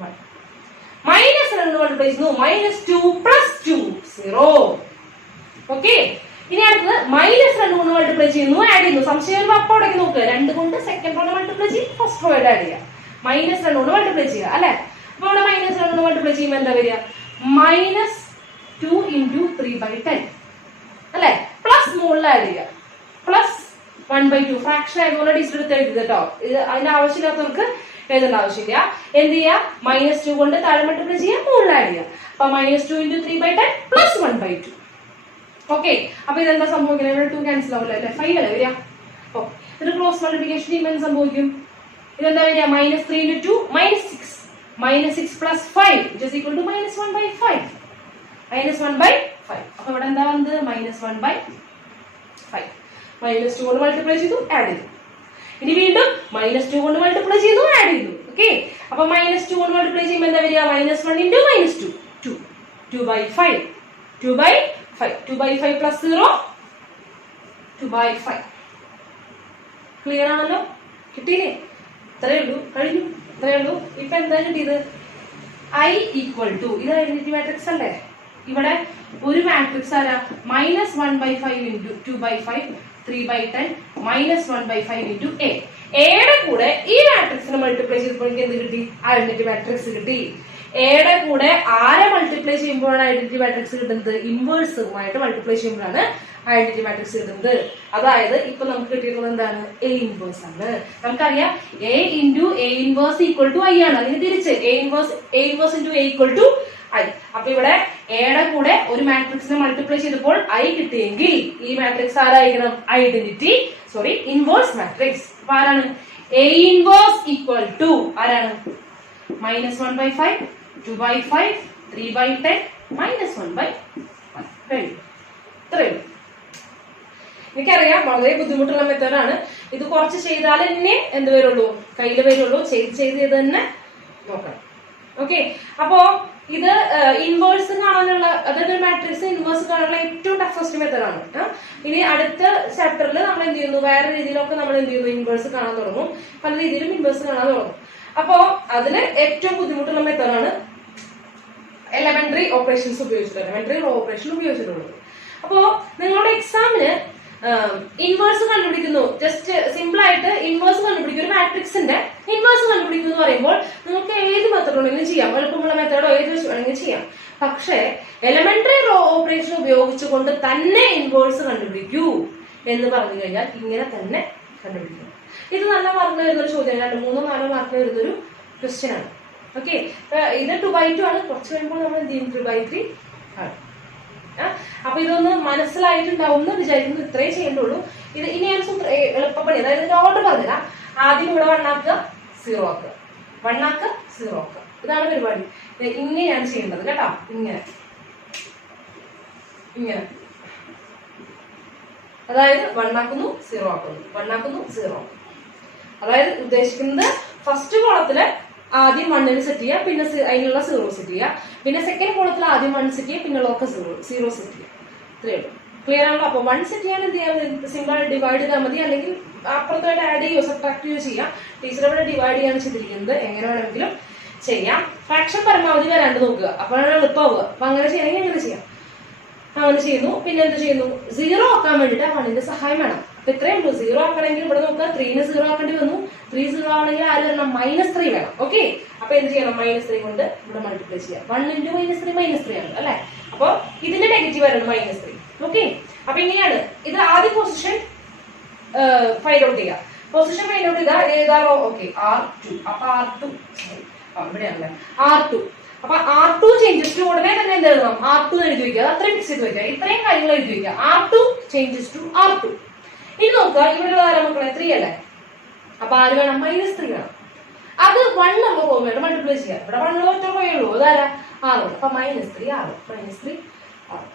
1. മൈനസ് 2 മൾട്ടിപ്ലൈ ചെയ്യുന്നു. -2 + 2 0. ഓക്കെ, ഇനി അടുത്തത് -2 കൊണ്ട് മൾട്ടിപ്ലൈ ചെയ്യുന്നു, ആഡ് ചെയ്യുന്നു. സംശയം അപ്പൊ ഉടക്കി നോക്കുക. 2 കൊണ്ട് സെക്കൻഡ് റോ മൾട്ടിപ്ലൈ ചെയ്യും, ഫസ്റ്റ് റോ ആഡ് ചെയ്യാം. -2 കൊണ്ട് മൾട്ടിപ്ലൈ ചെയ്യുക അല്ലെ. അപ്പൊ ഇവിടെ -2 കൊണ്ട് മൾട്ടിപ്ലൈ ചെയ്യുമ്പോൾ എന്താ വരിക? -2 × 3/10 അല്ലെ. പ്ലസ് മുകളിൽ ആഡ് ചെയ്യുക, പ്ലസ് 1/2. ഫ്രാക്ഷൻ ആയതുകൊണ്ട് ഡിസ്റ്റൻസ് എഴുതുക കേട്ടോ. ഇത് അതിന്റെ ആവശ്യമില്ലാത്തവർക്ക് എഴുതേണ്ട ആവശ്യമില്ല. എന്ത് ചെയ്യുക? -2 കൊണ്ട് താഴെ മൾട്ടിപ്ലൈ ചെയ്യുക, മുകളിൽ ആഡ് ചെയ്യുക. അപ്പൊ -2 × 3/10 പ്ലസ് 1/2. ഓക്കെ, അപ്പൊ ഇതെന്താ സംഭവിക്കുന്നത്? ഇവിടെ 2 ക്യാൻസൽ ആവില്ല അല്ലെ, 5 അല്ലേ വരിക. ഓ, ഇത് ക്രോസ് മൾട്ടിപ്ലിക്കേഷൻ ചെയ്യുമ്പോൾ എന്ത് സംഭവിക്കും? ഇതെന്താ വരിക? -3 × 2 -6. -6 + 5 = -1/5. -1/5. അപ്പൊ ഇവിടെ എന്താ വന്നത്? -1/5. -2 കൊണ്ട് മൾട്ടിപ്ലൈ ചെയ്തു, ആഡ് ചെയ്തു. ഇനി വീണ്ടും -2 കൊണ്ട് മൾട്ടിപ്ലൈ ചെയ്തു, ആഡ് ചെയ്തു. ഓക്കെ, അപ്പൊ -2 കൊണ്ട് മൾട്ടിപ്ലൈ ചെയ്യുമ്പോൾ എന്താ വരിക? -1 × -2 2. 2/5. 2/5. 2/5 + 0 2/5. ക്ലിയർ ആണല്ലോ? കിട്ടിയില്ലേ? ഇത്രയേ ഉള്ളൂ, കഴിഞ്ഞു. ഇത്രയേ ഉള്ളൂ. ഇപ്പൊ എന്താ കിട്ടിയത്? I = ഇത് ഐഡന്റിറ്റി മാട്രിക്സ് അല്ലേ. ഇവിടെ ഒരു മാട്രിക്സ് ആരാ? -1/5 × 2/5 3/10 -1/5 × A. എയുടെ കൂടെ ഈ മാട്രിക്സിനെ മൾട്ടിപ്ലൈ ചെയ്തപ്പോൾ എനിക്ക് എന്ത് കിട്ടി? ഐഡന്റിറ്റി മാട്രിക്സ് കിട്ടി. എയുടെ കൂടെ ആരെ മൾട്ടിപ്ലൈ ചെയ്യുമ്പോഴാണ് ഐഡന്റിറ്റി മാട്രിക്സ് കിട്ടുന്നത്? ഇൻവേഴ്സുമായിട്ട് മൾട്ടിപ്ലൈ ചെയ്യുമ്പോഴാണ് ഐഡന്റിറ്റി മാട്രിക്സ് കിട്ടുന്നത്. അതായത് ഇപ്പൊ നമുക്ക് കിട്ടിയിട്ടുള്ളത് എന്താണ്? A ഇൻവേഴ്സ് ആണ്. നമുക്കറിയാം A × A ഇൻവേഴ്സ് = I ആണ്. അതിന് തിരിച്ച് A ഇൻവേഴ്സ് × A = I. അപ്പൊ ഇവിടെ എയുടെ കൂടെ ഒരു മാട്രിക്സിനെ മൾട്ടിപ്ലൈ ചെയ്തപ്പോൾ I കിട്ടിയെങ്കിൽ ഈ മാട്രിക്സ് ആരായിരിക്കണം? Inverse matrix. അപ്പൊ ആരാണ്? A ഇൻവേഴ്സ് = ആരാണ്? -1/5 2/5 3/10 -1/1. ഇത്രയും. എനിക്കറിയാം വളരെ ബുദ്ധിമുട്ടുള്ള മെത്തേഡാണ്. ഇത് കുറച്ച് ചെയ്താൽ തന്നെ എന്ത് വരുള്ളൂ? കയ്യിൽ വരുള്ളൂ. ചെയ്ത് തന്നെ നോക്കണം. ഓക്കെ, അപ്പോ ഇത് ഇൻവേഴ്സ് കാണാനുള്ള, അതായത് മാട്രിക്സ് ഇൻവേഴ്സ് കാണാനുള്ള ഏറ്റവും ടഫസ്റ്റ് മെത്തേഡാണ്. ഇനി അടുത്ത ചാപ്റ്ററിൽ നമ്മൾ എന്ത് ചെയ്യുന്നു? വേറെ രീതിയിലൊക്കെ നമ്മൾ എന്ത് ചെയ്യുന്നു? ഇൻവേഴ്സ് കാണാൻ തുടങ്ങും. പല രീതിയിലും ഇൻവേഴ്സ് കാണാൻ തുടങ്ങും. അപ്പോ അതിന് ഏറ്റവും ബുദ്ധിമുട്ടുള്ള മെത്തേഡാണ് എലമെന്ററി ഓപ്പറേഷൻസ് ഉപയോഗിച്ചിട്ടുള്ളത്. അപ്പോ നിങ്ങളുടെ എക്സാമിന് ഇൻവേഴ്സ് കണ്ടുപിടിക്കുന്നു, ജസ്റ്റ് സിമ്പിൾ ആയിട്ട് ഇൻവേഴ്സ് കണ്ടുപിടിക്കും. ഒരു മാട്രിക്സിന്റെ ഇൻവേഴ്സ് കണ്ടുപിടിക്കുന്നു എന്ന് പറയുമ്പോൾ നിങ്ങൾക്ക് ഏത് മെത്തേഡ് വേണമെങ്കിലും ചെയ്യാം. എളുപ്പമുള്ള മെത്തേഡോ ഏത് വേണമെങ്കിലും ചെയ്യാം. പക്ഷേ എലമെന്ററി ഓപ്പറേഷൻ ഉപയോഗിച്ചുകൊണ്ട് തന്നെ ഇൻവേഴ്സ് കണ്ടുപിടിക്കൂ എന്ന് പറഞ്ഞു കഴിഞ്ഞാൽ ഇങ്ങനെ തന്നെ കണ്ടുപിടിക്കണം. ഇത് നല്ല മാർക്ക് വരുന്ന ഒരു ചോദ്യം, 2, 3, 4 മാർക്ക് വരുന്നൊരു ക്വസ്റ്റ്യൻ ആണ്. ഓക്കെ, ഇത് 2/2 ആണ്. കുറച്ച് കഴിയുമ്പോൾ നമ്മൾ എന്ത് ചെയ്യും? 3/3 ആണ്. അപ്പൊ ഇതൊന്ന് മനസ്സിലായിട്ടുണ്ടാവും എന്ന് വിചാരിക്കുന്നു. ഇത്രേ ചെയ്യേണ്ടുള്ളൂ. ഇത് ഇനി ഞാൻ എളുപ്പപ്പണി, അതായത് ഇതിന്റെ ഓർഡർ പറഞ്ഞുതരാം. ആദ്യം ഇവിടെ 1 ആക്കുക, 0 ആക്കുക, 1 ആക്കുക, 0 ആക്കുക. ഇതാണ് പരിപാടി. ഇങ്ങനെയാണ് ചെയ്യേണ്ടത് കേട്ടോ. ഇങ്ങനെ അതായത് 1 ആക്കുന്നു, 0 ആക്കുന്നു, 1 ആക്കുന്നു, 0 ആക്കുന്നു. അതായത് ഉദ്ദേശിക്കുന്നത് ഫസ്റ്റ് കോളത്തില് ആദ്യം 1 സെറ്റ് ചെയ്യുക, പിന്നെ അതിനുള്ള 0 സെറ്റ് ചെയ്യുക. പിന്നെ സെക്കൻഡ് കോളത്തിൽ ആദ്യം 1 സെറ്റ് ചെയ്യുക, പിന്നെയുള്ളതൊക്കെ 0 സെറ്റ് ചെയ്യുക. ഇത്രയേ ഉള്ളൂ. ക്ലിയർ ആണല്ലോ? അപ്പൊ 1 സെറ്റ് ചെയ്യാൻ എന്ത് ചെയ്യാൻ? സിമ്പിൾ ഡിവൈഡ് ചെയ്താൽ മതി. അല്ലെങ്കിൽ അപ്പുറത്തായിട്ട് ആഡ് ചെയ്യുകയോ സബ്ട്രാക്ട് ചെയ്യുകയോ ചെയ്യാം. ടീച്ചർ ഇവിടെ ഡിവൈഡ് ചെയ്യാണ് ചെയ്തിരിക്കുന്നത്. എങ്ങനെ വേണമെങ്കിലും ചെയ്യാം. ഫ്രാക്ഷൻ പരമാവധി വരാണ്ട് നോക്കുക, അപ്പോഴാണ് എളുപ്പമാവുക. അപ്പൊ അങ്ങനെ ചെയ്യണമെങ്കിൽ അങ്ങനെ ചെയ്യാം. അങ്ങനെ ചെയ്യുന്നു. പിന്നെ എന്ത് ചെയ്യുന്നു? 0 ആക്കാൻ വേണ്ടിയിട്ട് 1ന്റെ സഹായം വേണം. അപ്പൊ ഇത്രയേ ഉള്ളൂ. 0 ആക്കണമെങ്കിൽ ഇവിടെ നോക്കുക, 3നെ 0 ആക്കേണ്ടി വന്നു. 3 0 ആണെങ്കിൽ ആര് വരണം? -3 വേണം. ഓക്കെ, അപ്പൊ എന്ത് ചെയ്യണം? -3 കൊണ്ട് ഇവിടെ മൾട്ടിപ്ലൈ ചെയ്യാം. 1 × -3 ആണ് അല്ലെ. അപ്പൊ ഇതിന്റെ നെഗറ്റീവ് വരണം -3. ഓക്കെ, അപ്പൊ ഇങ്ങനെയാണ്. ഇത് ആദ്യ പൊസിഷൻ ഫൈൻഡ് ഔട്ട് ചെയ്യുക. പൊസിഷൻ ഫൈൻഡ് ഔട്ട് ചെയ്താൽ ഏതാണോ? Okay, R2. അപ്പൊ R2 ഇവിടെയാണല്ലേ, R2. അപ്പൊ R2 ചേഞ്ചസ് ടു ഉടനെ തന്നെ എന്ത് എഴുതണം? R2 എഴുതി വയ്ക്കുക. അത് അത്രയും ഫിക്സ് ചെയ്ത് വയ്ക്കുക. ഇത്രയും കാര്യങ്ങൾ എഴുതി വയ്ക്കുക. R2 changes to R2. ഇനി നോക്കുക, ഇവിടെ ആരാ മക്കളെ? 3 അല്ലേ. അപ്പൊ ആര് വേണം? -3 വേണം. അത് 1 നമ്മൾ റോമായിട്ട് മൾട്ടിപ്ലൈ ചെയ്യാം. ഇവിടെ 1 ഒറ്റ പോയുള്ളൂ. അതാരാ? 6. അപ്പൊ -3 6 -3 6.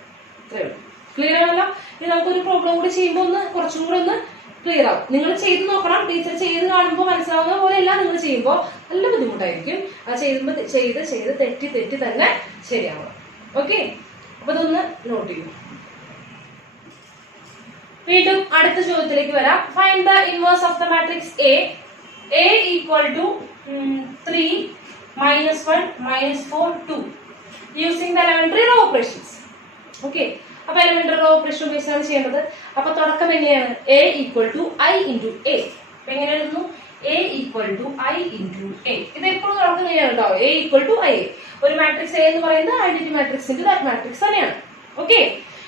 ഇത്രയേ ഉള്ളൂ. ക്ലിയർ ആണല്ലോ? ഇനി നമുക്കൊരു പ്രോബ്ലം കൂടി ചെയ്യുമ്പോൾ ഒന്ന് കുറച്ചും കൂടി ഒന്ന് ക്ലിയർ ആവും. നിങ്ങൾ ചെയ്ത് നോക്കണം. ടീച്ചർ ചെയ്ത് കാണുമ്പോൾ മനസ്സിലാവുന്ന പോലെയല്ല നിങ്ങൾ ചെയ്യുമ്പോൾ നല്ല ബുദ്ധിമുട്ടായിരിക്കും. അത് ചെയ്ത് തെറ്റി തന്നെ ശരിയാവണം. ഓക്കെ, അപ്പൊ ഇതൊന്ന് നോട്ട് ചെയ്യും. വീണ്ടും അടുത്ത ചോദ്യത്തിലേക്ക് വരാം. Find the inverse of the matrix A. A equal to 3 -1 -4 2 using the elementary row operations. Okay, അപ്പൊ എലിമെന്ററി റോ ഓപ്പറേഷൻ ഉപയോഗിച്ചാണ് ചെയ്യേണ്ടത്. അപ്പൊ തുടക്കം എങ്ങനെയാണ്? A equal to I into A. അപ്പൊ എങ്ങനെ എഴുതുന്നു? A equal to I into A. ഇത് എപ്പോഴും തുടക്കം എങ്ങനെയാണ് കേട്ടോ? A equal to I. ഒരു മാട്രിക്സ് എ എന്ന് പറയുന്നത് identity matrix into that matrix തന്നെയാണ്. ഓക്കെ,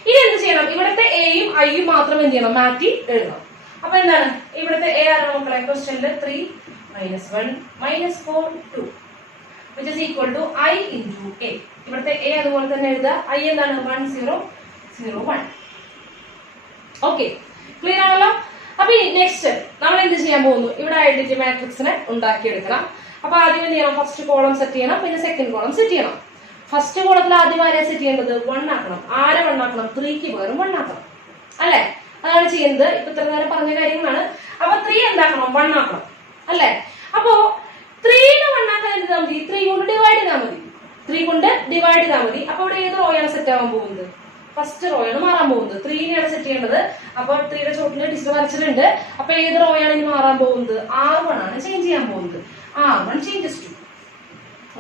ഇനി എന്ത് ചെയ്യണം? ഇവിടുത്തെ എയും ഐയും മാത്രം എന്ത് ചെയ്യണം? മാറ്റി എഴുതണം. അപ്പൊ എന്താണ് ഇവിടുത്തെ എ ആണ് മക്കളെ? ക്വസ്റ്റ്യനില് 3 -1 -4 2 which is equal to I into A. ഇവിടുത്തെ എ അതുപോലെ തന്നെ എഴുതുക. ഐ എന്താണ്? 1 0 0 1. ഓക്കെ, ക്ലിയർ ആണല്ലോ? അപ്പൊ നെക്സ്റ്റ് നമ്മൾ എന്ത് ചെയ്യാൻ പോകുന്നു? ഇവിടെ ഐഡന്റിറ്റി മാട്രിക്സിനെ ഉണ്ടാക്കിയെടുക്കണം. അപ്പൊ ആദ്യം എന്ത് ചെയ്യണം? ഫസ്റ്റ് കോളം സെറ്റ് ചെയ്യണം, പിന്നെ സെക്കൻഡ് കോളം സെറ്റ് ചെയ്യണം. ഫസ്റ്റ് കോളത്തിൽ ആദ്യം ആരെ സെറ്റ് ചെയ്യേണ്ടത്? 1 ആക്കണം. ആരെ 1 ആക്കണം? 3ക്ക് പകരം 1 ആക്കണം, അല്ലെ? അതാണ് ചെയ്യുന്നത്. ഇപ്പൊ ഇത്ര നേരം പറഞ്ഞ കാര്യങ്ങളാണ്. അപ്പൊ 3 എന്താക്കണം? 1 ആക്കണം, അല്ലെ? അപ്പോ 3നെ 1 ആക്കാൻ എന്ത് ചെയ്താൽ മതി? 3 കൊണ്ട് ഡിവൈഡ് ചെയ്താൽ മതി. 3 കൊണ്ട് ഡിവൈഡ് ചെയ്താൽ മതി. അപ്പൊ ഇവിടെ ഏത് റോയാണ് സെറ്റ് ആവാൻ പോകുന്നത്? ഫസ്റ്റ് റോയാണ് മാറാൻ പോകുന്നത്. 3നെയാണ് സെറ്റ് ചെയ്യേണ്ടത്. അപ്പൊ 3യുടെ ചോട്ടില് ഡിസ്റ്റർ വരച്ചിട്ടുണ്ട്. അപ്പൊ ഏത് റോയാണ് ഇനി മാറാൻ പോകുന്നത്? R1 ആണ് ചേഞ്ച് ചെയ്യാൻ പോകുന്നത്. R1 changes to.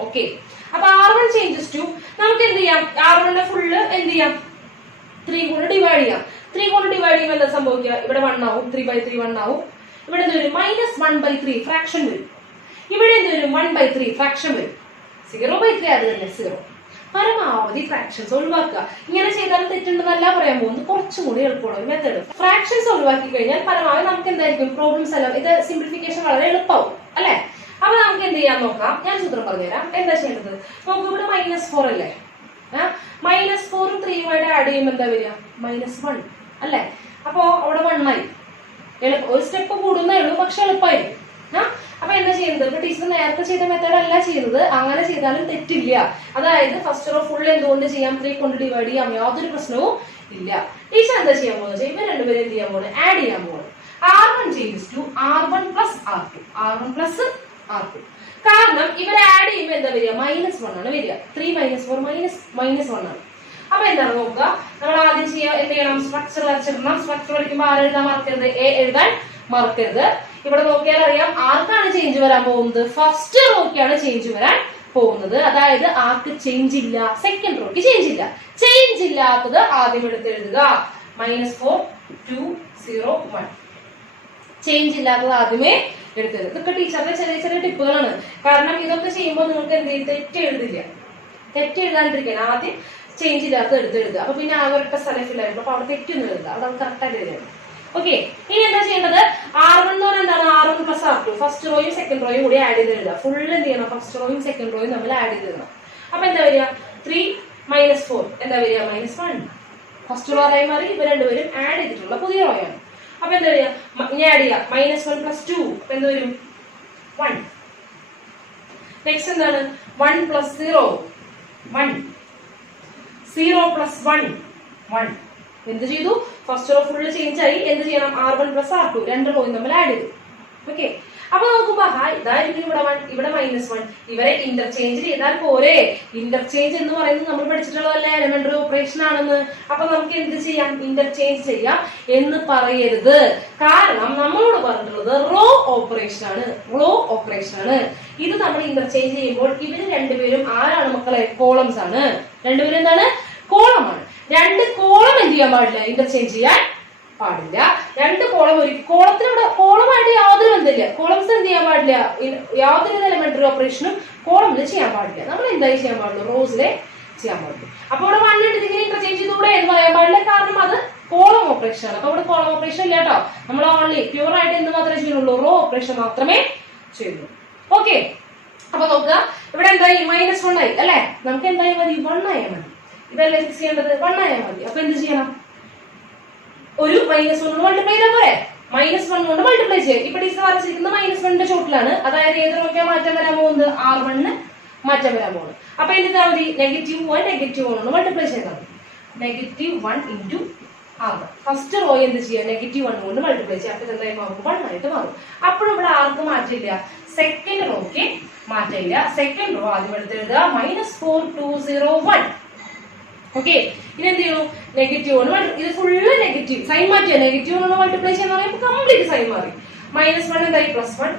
ഓക്കെ, അപ്പൊ R1 ചേഞ്ചസ് ടു നമുക്ക് എന്ത് ചെയ്യാം? R1ന്റെ ഫുള്ള് എന്ത് ചെയ്യാം? 3 കൊണ്ട് ഡിവൈഡ് ചെയ്യാം. 3 കൊണ്ട് ഡിവൈഡ് ചെയ്യുമ്പോൾ എന്താ സംഭവിക്കുക? ഇവിടെ 1 ആവും. 3/3 1 ആവും. ഇവിടെ എന്ത് വരും? -1/3 ഫ്രാക്ഷൻ വരും. ഇവിടെ എന്ത് വരും? 1/3 ഫ്രാക്ഷൻ വരും. 0/3 അത് തന്നെ 0. പരമാവധി ഫ്രാക്ഷൻസ് ഒഴിവാക്കുക. ഇങ്ങനെ ചെയ്താൽ തെറ്റുണ്ടെന്നല്ല പറയാൻ പോകുന്നത്. കുറച്ചും കൂടി എളുപ്പമുള്ള ഒരു മെത്തേഡ്. ഫ്രാക്ഷൻസ് ഒഴിവാക്കി കഴിഞ്ഞാൽ പരമാവധി നമുക്ക് എന്തായിരിക്കും? പ്രോബ്ലംസ് എല്ലാം ഇത് സിംപ്ലിഫിക്കേഷൻ വളരെ എളുപ്പമാവും, അല്ലെ? അപ്പൊ നമുക്ക് എന്ത് ചെയ്യാൻ നോക്കാം. ഞാൻ സൂത്രം പറഞ്ഞുതരാം. എന്താ ചെയ്യേണ്ടത്? നമുക്ക് ഇവിടെ -4 അല്ലേ? -4 3 ആഡ് ചെയ്യുമ്പോൾ എന്താ വരിക? -1 അല്ലെ? അപ്പൊ അവിടെ 1 ആയി. ഒരു സ്റ്റെപ്പ് കൂടുന്നേ ഉള്ളൂ, പക്ഷെ എളുപ്പമായിരിക്കും. അപ്പൊ എന്താ ചെയ്യുന്നത്? ഇപ്പൊ ടീച്ചർ നേരത്തെ ചെയ്ത മെത്തേഡ് അല്ല ചെയ്യുന്നത്. അങ്ങനെ ചെയ്താലും തെറ്റില്ല. അതായത് ഫസ്റ്റ് റോ ഫുൾ എന്തുകൊണ്ട് ചെയ്യാം? 3 കൊണ്ട് ഡിവൈഡ് ചെയ്യാം. യാതൊരു പ്രശ്നവും ഇല്ല. ടീച്ചർ എന്താ ചെയ്യാൻ പോകുന്നത്? ഇവർ രണ്ടുപേരും എന്ത് ചെയ്യാൻ പോകുന്നത്? ആഡ് ചെയ്യാൻ പോകുന്നത്. R1 changes to R1 + R2. R1 + R2. കാരണം ഇവരെ ആഡ് ചെയ്യുമ്പോൾ എന്താ വരിക? -1 ആണ് വരിക. 3 -4 -1 ആണ്. അപ്പൊ എന്താണ് നോക്കുക? നമ്മൾ ആദ്യം ചെയ്യാം എന്ത് ചെയ്യണം? സ്ട്രക്ചർ വരച്ചിടണം. സ്ട്രക്ചർ വരയ്ക്കുമ്പോൾ ആരെഴുതാൻ മറക്കരുത്? എ എഴുതാൻ മറക്കരുത്. ഇവിടെ നോക്കിയാൽ അറിയാം ആർക്കാണ് ചേഞ്ച് വരാൻ പോകുന്നത്? ഫസ്റ്റ് റോക്കാണ് ചേഞ്ച് വരാൻ പോകുന്നത്. അതായത് ആർക്ക് ചേഞ്ച് ഇല്ല? സെക്കൻഡ് റോക്ക് ചേഞ്ച് ഇല്ല. ചേഞ്ച് ഇല്ലാത്തത് ആദ്യം എടുത്ത് എഴുതുക. -4 2 0 1. ചേഞ്ച് ഇല്ലാത്തത് ആദ്യമേ എടുത്തെഴുതുക. ഇതൊക്കെ ടീച്ചറുടെ ചെറിയ ചെറിയ ടിപ്പുകളാണ്. കാരണം ഇതൊക്കെ ചെയ്യുമ്പോൾ നിങ്ങൾക്ക് എന്ത് ചെയ്യും? തെറ്റ് എഴുതില്ല. തെറ്റ് എഴുതാണ്ടിരിക്കണം. ആദ്യം ചേഞ്ച് ഇല്ലാത്തത് എടുത്തെഴുതുക. അപ്പൊ പിന്നെ ആവരുടെ സ്ഥലം ഫില്ലായിരുന്നു. അപ്പൊ അവിടെ തെറ്റൊന്നും എഴുതുക. അത് കറക്റ്റായിട്ട് എഴുതുക. ഓക്കെ, ഇനി എന്താ ചെയ്യേണ്ടത്? R1 എന്ന് പറഞ്ഞാൽ എന്താണ്? R1 + R2. ഫസ്റ്റ് റോയും സെക്കൻഡ് റോയും കൂടി ആഡ് ചെയ്ത് എഴുതുക. ഫുൾ എന്ത് ചെയ്യണം? ഫസ്റ്റ് റോയും സെക്കൻഡ് റോയും നമ്മൾ ആഡ് ചെയ്ത് എഴുതണം. അപ്പൊ എന്താ വരിക? 3 -4 എന്താ വരിക? -1. ഫസ്റ്റ് റോ ആയി മാറി. ഇവർ രണ്ടുപേരും ആഡ് ചെയ്തിട്ടുള്ള പുതിയ റോയാണ്. അപ്പൊ എന്താ വരിക? ഇനി ആഡ് ചെയ്യാം. -1 + 2 എന്ത് വരും? 1. നെക്സ്റ്റ് എന്താണ്? 1 + 0 1. 0 + 1 1. എന്ത് ചെയ്തു? ഫസ്റ്റ് റോ ഫുള്ള് ചേഞ്ച് ആയി. എന്ത് ചെയ്യണം? R1 + R2 രണ്ട് റോയും നമ്മൾ ആഡ് ചെയ്തു. ഓക്കെ, അപ്പൊ നോക്കുമ്പോ ഇതായിരിക്കും ഇവിടെ 1 ഇവിടെ -1. ഇവരെ ഇന്റർചേഞ്ച് ചെയ്താൽ പോരെ? ഇന്റർചേഞ്ച് എന്ന് പറയുന്നത് നമ്മൾ പഠിച്ചിട്ടുള്ളതല്ലേ? എലിമെന്ററി ഓപ്പറേഷൻ ആണെന്ന്. അപ്പൊ നമുക്ക് എന്ത് ചെയ്യാം? ഇന്റർചേഞ്ച് ചെയ്യാം എന്ന് പറയരുത്. കാരണം നമ്മളോട് പറഞ്ഞിട്ടുള്ളത് റോ ഓപ്പറേഷൻ ആണ്. റോ ഓപ്പറേഷൻ ആണ്. ഇത് നമ്മൾ ഇന്റർചേഞ്ച് ചെയ്യുമ്പോൾ ഇവര് രണ്ടുപേരും ആരാണ് മക്കളെ? കോളംസ് ആണ്. രണ്ടുപേരും എന്താണ്? കോളമാണ്. രണ്ട് കോളം എന്ത് ചെയ്യാൻ പാടില്ല? ഇന്റർചേഞ്ച് ചെയ്യാൻ പാടില്ല. രണ്ട് കോളം ഒരു കോളത്തിലൂടെ കോളമായിട്ട് യാതൊരു ബന്ധമില്ല. കോളംസ് എന്ത് ചെയ്യാൻ പാടില്ല? യാതൊരു എലിമെന്ററി ഓപ്പറേഷനും കോളമിൽ ചെയ്യാൻ പാടില്ല. നമ്മൾ എന്തായി ചെയ്യാൻ പാടുള്ളൂ? റോസിലെ ചെയ്യാൻ പാടുള്ളൂ. അപ്പൊ ഇവിടെ 1 എടുത്തിങ്ങനെ ഇന്റർചേഞ്ച് ചെയ്തുകൂടെ എന്ന് പറയാൻ പാടില്ല. കാരണം അത് കോളം ഓപ്പറേഷൻ ആണ്. അപ്പൊ ഇവിടെ കോളം ഓപ്പറേഷൻ ഇല്ല കേട്ടോ. നമ്മൾ ഓൺലി പ്യൂർ ആയിട്ട് എന്ത് മാത്രമേ ചെയ്യുന്നുള്ളൂ? റോ ഓപ്പറേഷൻ മാത്രമേ ചെയ്യുള്ളൂ. ഓക്കെ, അപ്പൊ നോക്കുക ഇവിടെ എന്തായി? -1 ആയി അല്ലെ? നമുക്ക് എന്തായി മതി? 1 ആയാൽ മതി. ഇതല്ലേ ഫിക്സ് ചെയ്യേണ്ടത്? 1 ആയാൽ മതി. അപ്പൊ എന്ത് ചെയ്യണം? ഒരു -1 കൊണ്ട് മൾട്ടിപ്ലൈ ചെയ്താൽ പോരെ? -1 കൊണ്ട് മൾട്ടിപ്ലൈ ചെയ്യാം. ഇപ്പൊ ടീച്ചർ വരച്ചിരിക്കുന്നത് -1ന്റെ ചോട്ടിലാണ്. അതായത് ഏത് റോക്കാ മാറ്റം വരാൻ പോകുന്നത്? R1 മാറ്റം വരാൻ പോകുന്നത്. അപ്പൊ എന്ത് ചെയ്താൽ മതി? -1 -1 കൊണ്ട് മൾട്ടിപ്ലൈ ചെയ്താൽ മതി. -1 × R1. ഫസ്റ്റ് റോ എന്ത് ചെയ്യാം? -1 കൊണ്ട് മൾട്ടിപ്ലൈ ചെയ്യാം. അപ്പൊ എന്തായി മാറും? 1 ആയിട്ട് മാറും. അപ്പോഴും ഇവിടെ ആർക്ക് മാറ്റില്ല? സെക്കൻഡ് റോക്ക് മാറ്റില്ല. സെക്കൻഡ് റോ ആദ്യം എടുത്ത് എഴുതുക. -4 2 0 1. ഓക്കെ, ഇനി എന്ത് ചെയ്യണു? നെഗറ്റീവ് കൊണ്ട് ഇത് ഫുള്ള് നെഗറ്റീവ് സൈൻ മാറ്റിയ നെഗറ്റീവ് കൊണ്ട് മൾട്ടിപ്ലൈ ചെയ്യാൻ പറയുമ്പോൾ കംപ്ലീറ്റ് സൈൻ മാറി. -1 എന്തായി +1,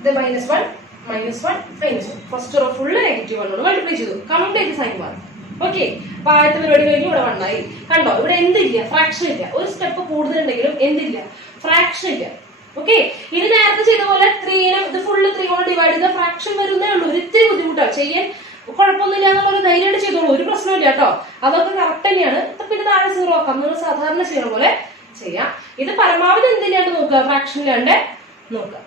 ഇത് -1 -1 -1. ഫസ്റ്റ് റോ ഫുള്ള് നെഗറ്റീവ് കൊണ്ട് മൾട്ടിപ്ലൈ ചെയ്തു, കംപ്ലീറ്റ് സൈൻ മാറി. ഓക്കെ, അപ്പൊ ആദ്യത്തെ പരിപാടി കഴിഞ്ഞു, ഇവിടെ 1 ആയി. കണ്ടോ, ഇവിടെ എന്തില്ല, ഫ്രാക്ഷൻ ഇല്ല. ഒരു സ്റ്റെപ്പ് കൂടുതലുണ്ടെങ്കിലും എന്തില്ല, ഫ്രാക്ഷൻ ഇല്ല. ഓക്കെ, ഇത് നേരത്തെ ചെയ്ത പോലെ 3 ഇത് ഫുള്ള് 3 കൊണ്ട് ഡിവൈഡ് ചെയ്ത ഫ്രാക്ഷൻ വരുന്നേ ഉള്ളൂ. ഒരിത്തിരി ബുദ്ധിമുട്ടാണ് ചെയ്യാൻ, കുഴപ്പമൊന്നുമില്ല എന്നുള്ള ധൈര്യമായിട്ട് ചെയ്തോളൂ, ഒരു പ്രശ്നമില്ല കേട്ടോ. അതൊക്കെ കറക്റ്റ് തന്നെയാണ്. പിന്നെ താഴെ 0 ആക്കാം, നമ്മൾ സാധാരണ ചെയ്യുന്ന പോലെ ചെയ്യാം. ഇത് പരമാവധി എന്തിനാണ്ട് നോക്കുക, ഫ്രാക്ഷനിലാണ്ട് നോക്കുക.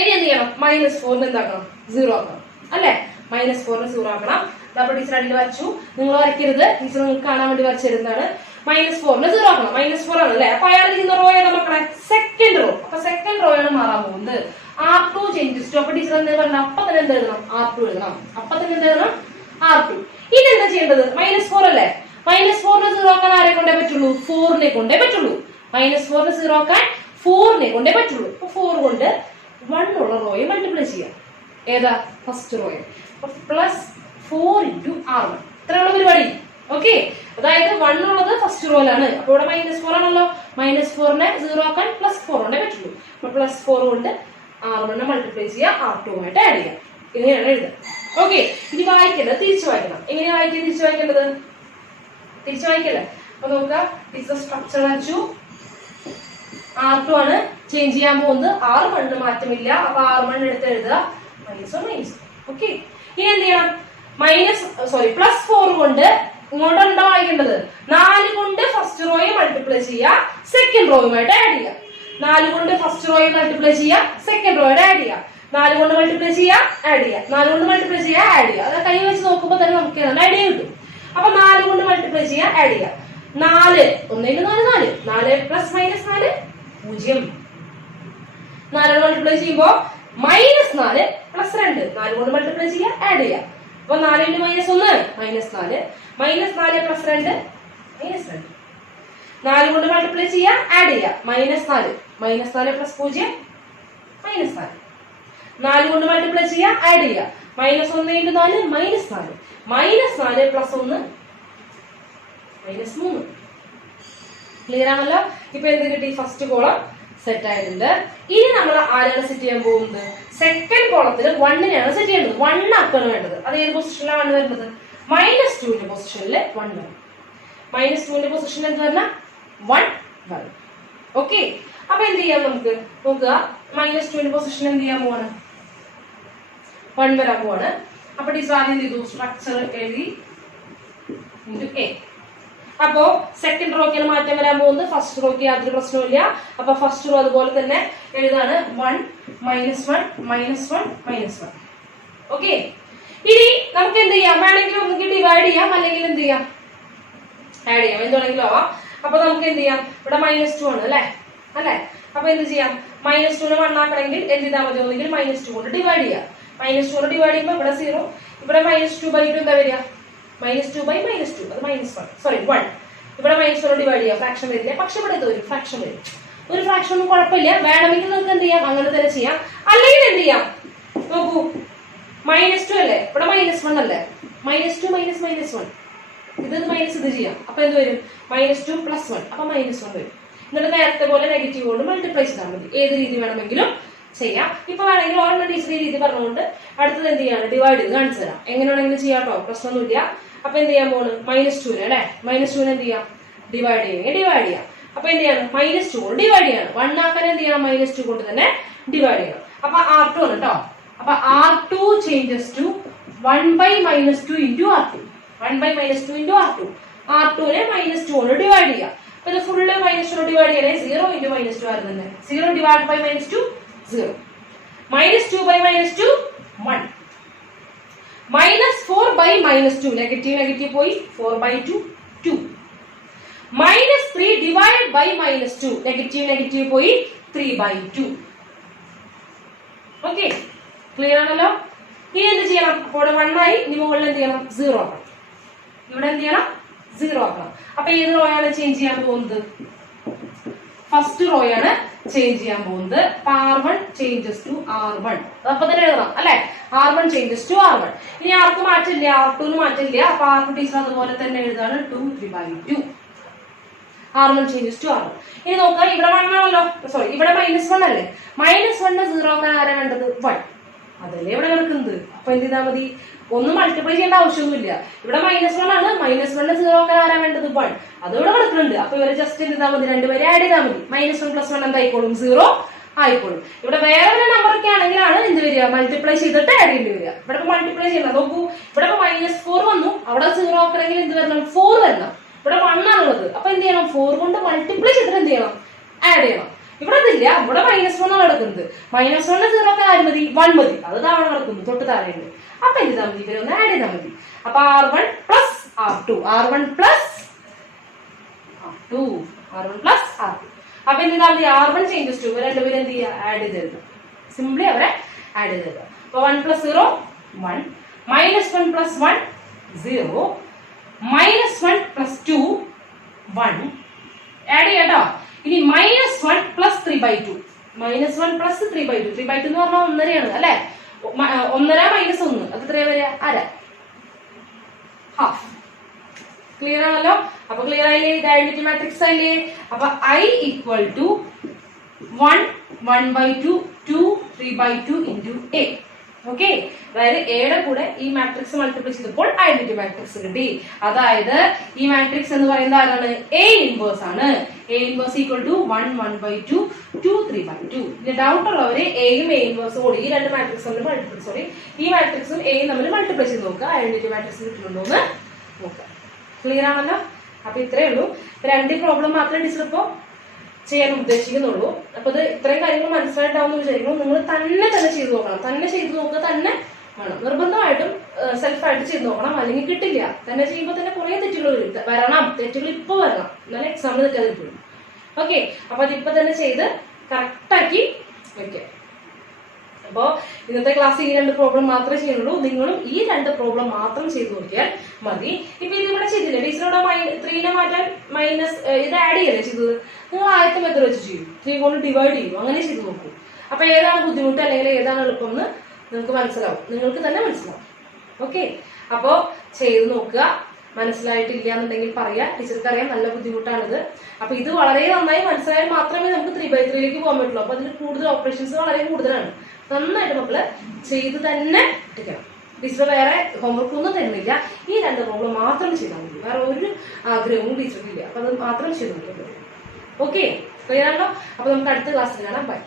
ഇനി എന്ത് ചെയ്യണം, -4 എന്താക്കണം, 0 ആക്കണം അല്ലെ. -4 0 ആക്കണം. അപ്പൊ ടീച്ചർ അടിയിൽ വരച്ചു, നിങ്ങൾ വരയ്ക്കരുത്, ടീച്ചർ നിങ്ങൾക്ക് കാണാൻ വേണ്ടി വരച്ചിരുന്നതാണ്. -4 0 ആക്കണം. -4 ആണ് അല്ലെ. അപ്പൊ അയാൾ ഇരിക്കുന്ന റോ ഏതാ മക്കളെ, സെക്കൻഡ് റോ. അപ്പൊ സെക്കൻഡ് റോ ആണ് മാറാൻ പോകുന്നത്. R2 changes to. അപ്പൊ ടീച്ചർ എന്താ പറഞ്ഞത്, അപ്പൊ തന്നെ എന്ത് എഴുതണം, R2 എഴുതണം. അപ്പൊ തന്നെ എന്ത് എഴുതണം, R2. ഇനി എന്താ ചെയ്യേണ്ടത്, -4 അല്ലേ. -4 0 ആക്കാൻ ആരെ കൊണ്ടേ പറ്റുള്ളൂ, 4 കൊണ്ടേ പറ്റുള്ളൂ. -4 0 ആക്കാൻ 4 കൊണ്ടേ പറ്റുള്ളൂ. അപ്പൊ 4 കൊണ്ട് 1 ഉള്ള റോയെ മൾട്ടിപ്ലൈ ചെയ്യാം. ഏതാ, ഫസ്റ്റ് റോയെ. +4 × R1. ഇത്രയുള്ള പരിപാടി. ഓക്കെ, അതായത് 1 ഉള്ളത് ഫസ്റ്റ് റോയിലാണ്. അപ്പൊ ഇവിടെ -4 ആണല്ലോ. -4 0 ആക്കാൻ +4 കൊണ്ടേ പറ്റുള്ളൂ. അപ്പൊ +4 കൊണ്ട് R1 മൾട്ടിപ്ലൈ ചെയ്യാം, R2 ആയിട്ട് ആഡ് ചെയ്യാം. ഇങ്ങനെയാണ് എഴുതുക. ഓക്കെ, ഇനി വായിക്കേണ്ടത് തിരിച്ചു വായിക്കണം. എങ്ങനെയാ വായിക്കുക, തിരിച്ചു വായിക്കേണ്ടത്, തിരിച്ചു വായിക്കല്ലേ. അപ്പൊ നോക്കുക, ടീച്ചർ സ്ട്രക്ചർ വരച്ചു. R2 ആണ് ചേഞ്ച് ചെയ്യാൻ പോകുന്നത്. R1 മാറ്റമില്ല. അപ്പൊ R1 എടുത്ത് എഴുതുക, -1 ഓക്കെ. ഇനി എന്ത് ചെയ്യണം, +4 കൊണ്ട് ഇങ്ങോട്ടുണ്ടോ വായിക്കേണ്ടത്, 4 കൊണ്ട് ഫസ്റ്റ് റോയെ മൾട്ടിപ്ലൈ ചെയ്യുക, സെക്കൻഡ് റോയുമായിട്ട് ആഡ് ചെയ്യുക. 4 കൊണ്ട് ഫസ്റ്റ് റോയെ മൾട്ടിപ്ലൈ ചെയ്യുക, സെക്കൻഡ് റോയുടെ ആഡ് ചെയ്യുക. 4 കൊണ്ട് മൾട്ടിപ്ലൈ ചെയ്യുക, ആഡ് ചെയ്യുക. 4 കൊണ്ട് മൾട്ടിപ്ലൈ ചെയ്യുക, ആഡ് ചെയ്യുക. അത് കൈ വെച്ച് നോക്കുമ്പോൾ തന്നെ നമുക്ക് ഐഡിയ കിട്ടും. അപ്പൊ 4 കൊണ്ട് മൾട്ടിപ്ലൈ ചെയ്യുക, ആഡ് ചെയ്യുക. 4 1 × 4 4 4 + -4 0. 4 മൾട്ടിപ്ലൈ ചെയ്യുമ്പോ -4 +2. 4 കൊണ്ട് മൾട്ടിപ്ലൈ ചെയ്യുക, ആഡ് ചെയ്യുക. അപ്പൊ 4 × -1 -4 -4 +2 -2. 4 കൊണ്ട് മൾട്ടിപ്ലൈ ചെയ്യുക, ആഡ് ചെയ്യുക. -4 -4 + 0 -4. 4 കൊണ്ട് മൾട്ടിപ്ലൈ ചെയ്യുക, ആഡ് ചെയ്യുക. -1 × 4 -4 -4 +1 -3. ക്ലിയർ ആണല്ലോ. ഇപ്പൊ എന്ത് കിട്ടി, ഫസ്റ്റ് കോളം സെറ്റ് ആയിട്ടുണ്ട്. ഇനി നമ്മൾ ആരാണ് സെറ്റ് ചെയ്യാൻ പോകുന്നത്, സെക്കൻഡ് കോളത്തിൽ 1-നെയാണ് സെറ്റ് ചെയ്യേണ്ടത്. 1 ആക്കാണ് വേണ്ടത്. അത് ഏത് പൊസിഷനിലാണ് 1 വരുന്നത്, -2 പൊസിഷനിൽ 1 വരും. -2 പൊസിഷനിൽ എന്ത് വരണം, 1 വരും. ഓക്കെ, അപ്പൊ എന്ത് ചെയ്യാം, നമുക്ക് നോക്കുക. -2 പൊസിഷനിൽ എന്ത് ചെയ്യാൻ പോവാണ്, 1 വരാൻ പോവാണ്. അപ്പൊ ടീച്ചർ ആദ്യം എന്ത് ചെയ്തു, സ്ട്രക്ചർ എഴുതി × A. അപ്പോ സെക്കൻഡ് റോക്കാണ് മാറ്റം വരാൻ പോകുന്നത്. ഫസ്റ്റ് റോക്ക് യാതൊരു പ്രശ്നമില്ല. അപ്പൊ ഫസ്റ്റ് റോ അതുപോലെ തന്നെ എഴുതാണ്, 1 -1 -1 -1. ഓക്കെ, ഇനി നമുക്ക് എന്ത് ചെയ്യാം, വേണമെങ്കിൽ ഒന്നുകിൽ ഡിവൈഡ് ചെയ്യാം, അല്ലെങ്കിൽ എന്ത് ചെയ്യാം, ആഡ് ചെയ്യാം, എന്തുവേണമെങ്കിലും ആവാം. അപ്പൊ നമുക്ക് എന്ത് ചെയ്യാം, ഇവിടെ -2 ആണ് അല്ലെ. അപ്പൊ എന്ത് ചെയ്യാം, -2 1 ആക്കണമെങ്കിൽ എന്ത് ചെയ്താൽ മതി, ഒന്നുകിൽ -2 കൊണ്ട് ഡിവൈഡ് ചെയ്യാം. -2 കൊണ്ട് ഡിവൈഡ് ചെയ്യുമ്പോൾ ഇവിടെ 0, ഇവിടെ -2/2 എന്താ വരിക, -2/2 അത് -1 ഇവിടെ -1 ഡിവൈഡ് ചെയ്യാം, ഫ്രാക്ഷൻ വരില്ല. പക്ഷെ ഇവിടെ ഇത് ഒരു ഫ്രാക്ഷൻ വരും. ഒരു ഫ്രാക്ഷൻ ഒന്നും കുഴപ്പമില്ല, വേണമെങ്കിൽ നമുക്ക് എന്ത് ചെയ്യാം, അങ്ങനെ തന്നെ ചെയ്യാം. അല്ലെങ്കിൽ എന്ത് ചെയ്യാം, നോക്കൂ, -2 അല്ലേ, ഇവിടെ -1 അല്ലേ, -2 -1 ഇത് മൈനസ് ഇത് ചെയ്യാം. അപ്പൊ എന്ത് വരും, -2 + 1. അപ്പൊ -1 വരും. എന്നിട്ട് നേരത്തെ പോലെ നെഗറ്റീവ് കൊണ്ട് മൾട്ടിപ്ലൈ ചെയ്താൽ മതി. ഏത് രീതി വേണമെങ്കിലും ചെയ്യാം. ഇപ്പൊ വേണമെങ്കിൽ ഓൾറെഡി ടീച്ചർ രീതി പറഞ്ഞുകൊണ്ട് അടുത്തത് എന്ത് ചെയ്യാണ്, ഡിവൈഡ് ചെയ്ത് കാണിച്ചു തരാം. എങ്ങനെ വേണമെങ്കിലും ചെയ്യാം കേട്ടോ, പ്രശ്നമൊന്നുമില്ല. അപ്പൊ എന്ത് ചെയ്യാൻ പോണ്, -2 അല്ലെ, -2 എന്ത് ചെയ്യാം, ഡിവൈഡ് ചെയ്യണമെങ്കിൽ ഡിവൈഡ് ചെയ്യാം. അപ്പൊ എന്ത് ചെയ്യണം, -2 കൊണ്ട് ഡിവൈഡ് ചെയ്യണം. 1 ആക്കാൻ എന്ത് ചെയ്യണം, -2 കൊണ്ട് തന്നെ ഡിവൈഡ് ചെയ്യണം. അപ്പൊ R2 ആണ് കേട്ടോ. അപ്പൊ R2 changes to 1/-2 × R2. 1/-2 × R2. R2-നെ -2 കൊണ്ട് ഡിവൈഡ് ചെയ്യാം. അപ്പൊ ഇത് ഫുള്ള് -2 ഡിവൈഡ് ചെയ്യണേ, 0 × -2 ആയിരുന്നു തന്നെ. 0 ഡിവൈഡ് ബൈ -2 0. -2/-2 1. -4/-2 നെഗറ്റീവ് പോയി, 4/2 2. -3 ഡിവൈഡ് ബൈ -2 നെഗറ്റീവ് പോയി, 3/2. ഓക്കെ, ക്ലിയർ ആണല്ലോ. ഇനി എന്ത് ചെയ്യണം, അപ്പോൾ 1 ആയി. ഇനി മുകളിൽ എന്ത് ചെയ്യണം, 0 ആക്കണം. ഇവിടെ എന്ത് ചെയ്യണം, 0 ആക്കണം. അപ്പൊ ഏത് റോയാണ് ചേഞ്ച് ചെയ്യാൻ പോകുന്നത്, ഫസ്റ്റ് റോയാണ് ചേഞ്ച് ചെയ്യാൻ പോകുന്നത്. R1 changes to R1. അപ്പൊ തന്നെ എഴുതണം അല്ലെ, R1 ചേഞ്ചസ് ടു R1. ഇനി ആർക്കും മാറ്റില്ല, R2 മാറ്റില്ല. അപ്പൊ R2 ടീച്ചർ അതുപോലെ തന്നെ എഴുതാണ്, 2 3/2. R1 changes to R1. ഇനി നോക്കാം, ഇവിടെ 1 ആണല്ലോ, സോറി ഇവിടെ -1 അല്ലേ, -1 0 ആക്കാൻ ആരാ വേണ്ടത്? 1 അതല്ലേ ഇവിടെ കിടക്കുന്നത്. അപ്പൊ എന്ത് ചെയ്താൽ മതി? ഒന്നും മൾട്ടിപ്ലൈ ചെയ്യേണ്ട ആവശ്യമൊന്നുമില്ല. ഇവിടെ -1 ആണ്, -1 0 ആക്കാൻ ആരാ വേണ്ടത്? 1 അത് ഇവിടെ കിടക്കുന്നുണ്ട്. അപ്പൊ ഇവരെ ജസ്റ്റ് എന്ത് ചെയ്താൽ മതി? രണ്ടുപേരെ ആഡ് ചെയ്താൽ മതി. -1 + 1 എന്തായിക്കോളും? 0 ആയിക്കോളും. ഇവിടെ വേറെ ഒരു നമ്പർ ഒക്കെ ആണെങ്കിലാണ് എന്ത് വരിക? മൾട്ടിപ്ലൈ ചെയ്തിട്ട് ആഡ് ചെയ്യേണ്ടി വരിക. ഇവിടെ മൾട്ടിപ്ലൈ ചെയ്യണം. നോക്കൂ, ഇവിടെ -4 വന്നു, അവിടെ 0 ആക്കണമെങ്കിൽ എന്ത് വരണം? 4 വരണം. ഇവിടെ 1 ആണുള്ളത്. അപ്പൊ എന്ത് ചെയ്യണം? 4 കൊണ്ട് മൾട്ടിപ്ലൈ ചെയ്തിട്ട് എന്ത് ചെയ്യണം? ആഡ് ചെയ്യണം. ഇവിടെ അതില്ല, ഇവിടെ -1 ആണ് കിടക്കുന്നത്. -1 0 ആക്കാൻ ആര് മതി? 1 മതി. അത് താഴെ കിടക്കുന്നു, തൊട്ട് താഴെയുണ്ട്. അപ്പൊ എന്ത് ചെയ്താൽ മതി? ഇവരെ ഒന്ന് ആഡ് ചെയ്താൽ മതി. അപ്പൊ R1 + R2, R1 + R2, R1 + R2. അപ്പൊ എന്ത് ചെയ്താൽ മതി? R1 ചേഞ്ചസ് ടു, രണ്ടുപേരും എന്ത് ചെയ്യുക? ആഡ് ചെയ്തെടുക്കും. സിംപ്ലി അവരെ ആഡ് ചെയ്തെടുക്കുക. അപ്പൊ 1 + 0 1, -1 + 1 0, -1 + 2 1. ആഡ് ചെയ്യാട്ടോ. ഇനി -1 + 3/2, -1 + 3/2, 3/2 എന്ന് പറഞ്ഞാൽ 1.5 അല്ലെ? 1.5 - 1 അത് എത്രയാ വരിക? അര, ഹാഫ്. ക്ലിയർ ആണല്ലോ? അപ്പൊ ക്ലിയർ ആയില്ലേ? ഐഡന്റിറ്റി മാട്രിക്സ് ആയില്ലേ? അപ്പൊ I = 1 1/2 2 3/2 × A. ഓക്കെ, അതായത് എയുടെ കൂടെ ഈ മാട്രിക്സ് മൾട്ടിപ്ലൈ ചെയ്തപ്പോൾ ഐഡന്റിറ്റി മാട്രിക്സ് കിട്ടി. അതായത് ഈ മാട്രിക്സ് എന്ന് പറയുന്നത് ആരാണ്? A ഇൻവേഴ്സ് ആണ്. A inverse = 1 1/2 2 3/2. ഇനി ഡൗട്ട് ഉള്ളവര് എയും A ഇൻവേഴ്സും കൂടി ഈ രണ്ട് മാട്രിക്സ് തമ്മിൽ ഈ മാട്രിക്സും എയും തമ്മിൽ മൾട്ടിപ്ലൈ ചെയ്ത് നോക്കുക, ഐഡന്റിറ്റി മാട്രിക്സ് കിട്ടുന്നുണ്ടോ എന്ന് നോക്കുക. ക്ലിയർ ആണല്ലോ? അപ്പൊ ഇത്രയേ ഉള്ളൂ. 2 പ്രോബ്ലം മാത്രമേ ടീച്ചർ ഇപ്പോ ചെയ്യാൻ ഉദ്ദേശിക്കുന്നുള്ളൂ. അപ്പൊ ഇത് ഇത്രയും കാര്യങ്ങൾ മനസ്സിലായിട്ടാവുന്ന വിചാരിക്കുന്നു. നിങ്ങൾ തന്നെ ചെയ്തു നോക്കണം. തന്നെ ചെയ്തു നോക്കുക തന്നെ വേണം. നിർബന്ധമായിട്ടും സെൽഫായിട്ട് ചെയ്ത് നോക്കണം, അല്ലെങ്കിൽ കിട്ടില്ല. തന്നെ ചെയ്യുമ്പോൾ തന്നെ കുറെ തെറ്റുകൾ വരണം. തെറ്റുകൾ ഇപ്പൊ വരണം, എന്നാലും എക്സാമിൽ നിൽക്കാതെ കിട്ടുള്ളൂ. ഓക്കെ, അപ്പൊ അതിപ്പോ തന്നെ ചെയ്ത് കറക്റ്റാക്കി വെക്കാം. അപ്പോ ഇന്നത്തെ ക്ലാസ് ഈ 2 പ്രോബ്ലം മാത്രമേ ചെയ്യുന്നുള്ളൂ. നിങ്ങളും ഈ 2 പ്രോബ്ലം മാത്രം ചെയ്ത് നോക്കിയാൽ മതി. ഇപ്പൊ ഇതിവിടെ ചെയ്തില്ലേ, ടീച്ചറോടെ 3നെ മാറ്റാൻ ഇത് ആഡ് ചെയ്യല്ലേ ചെയ്തത്? നിങ്ങൾ ആദ്യത്തെ മെത്തേഡ് വെച്ച് ചെയ്യും, 3 കൊണ്ട് ഡിവൈഡ് ചെയ്യും, അങ്ങനെ ചെയ്ത് നോക്കൂ. അപ്പൊ ഏതാണ് ബുദ്ധിമുട്ട് അല്ലെങ്കിൽ ഏതാണ് എളുപ്പം എന്ന് നിങ്ങൾക്ക് മനസ്സിലാവും, നിങ്ങൾക്ക് തന്നെ മനസ്സിലാവും. ഓക്കെ, അപ്പോ ചെയ്ത് നോക്കുക. മനസ്സിലായിട്ടില്ല എന്നുണ്ടെങ്കിൽ പറയാ, ടീച്ചർക്ക് അറിയാം നല്ല ബുദ്ധിമുട്ടാണിത്. അപ്പൊ ഇത് വളരെ നന്നായി മനസ്സിലായാൽ മാത്രമേ നമുക്ക് 3/3 പോകാൻ പറ്റുള്ളൂ. അപ്പൊ അതിന് കൂടുതൽ ഓപ്പറേഷൻസ് വളരെ കൂടുതലാണ്. നന്നായിട്ട് മക്കള് ചെയ്ത് തന്നെ ഇട്ടിക്കണം. ടീച്ചർ വേറെ ഹോംവർക്ക് ഒന്നും തരുന്നില്ല. ഈ 2 പ്രോബ്ലം മാത്രം ചെയ്താൽ മതി. വേറെ ഒരു ആഗ്രഹവും ടീച്ചർക്കില്ല. അപ്പൊ അത് മാത്രം ചെയ്ത് നോക്കിയാൽ മതി. ഓക്കെ, ക്ലിയർ ആണല്ലോ? അപ്പൊ നമുക്ക് അടുത്ത ക്ലാസ്സിൽ കാണാം. ബൈ.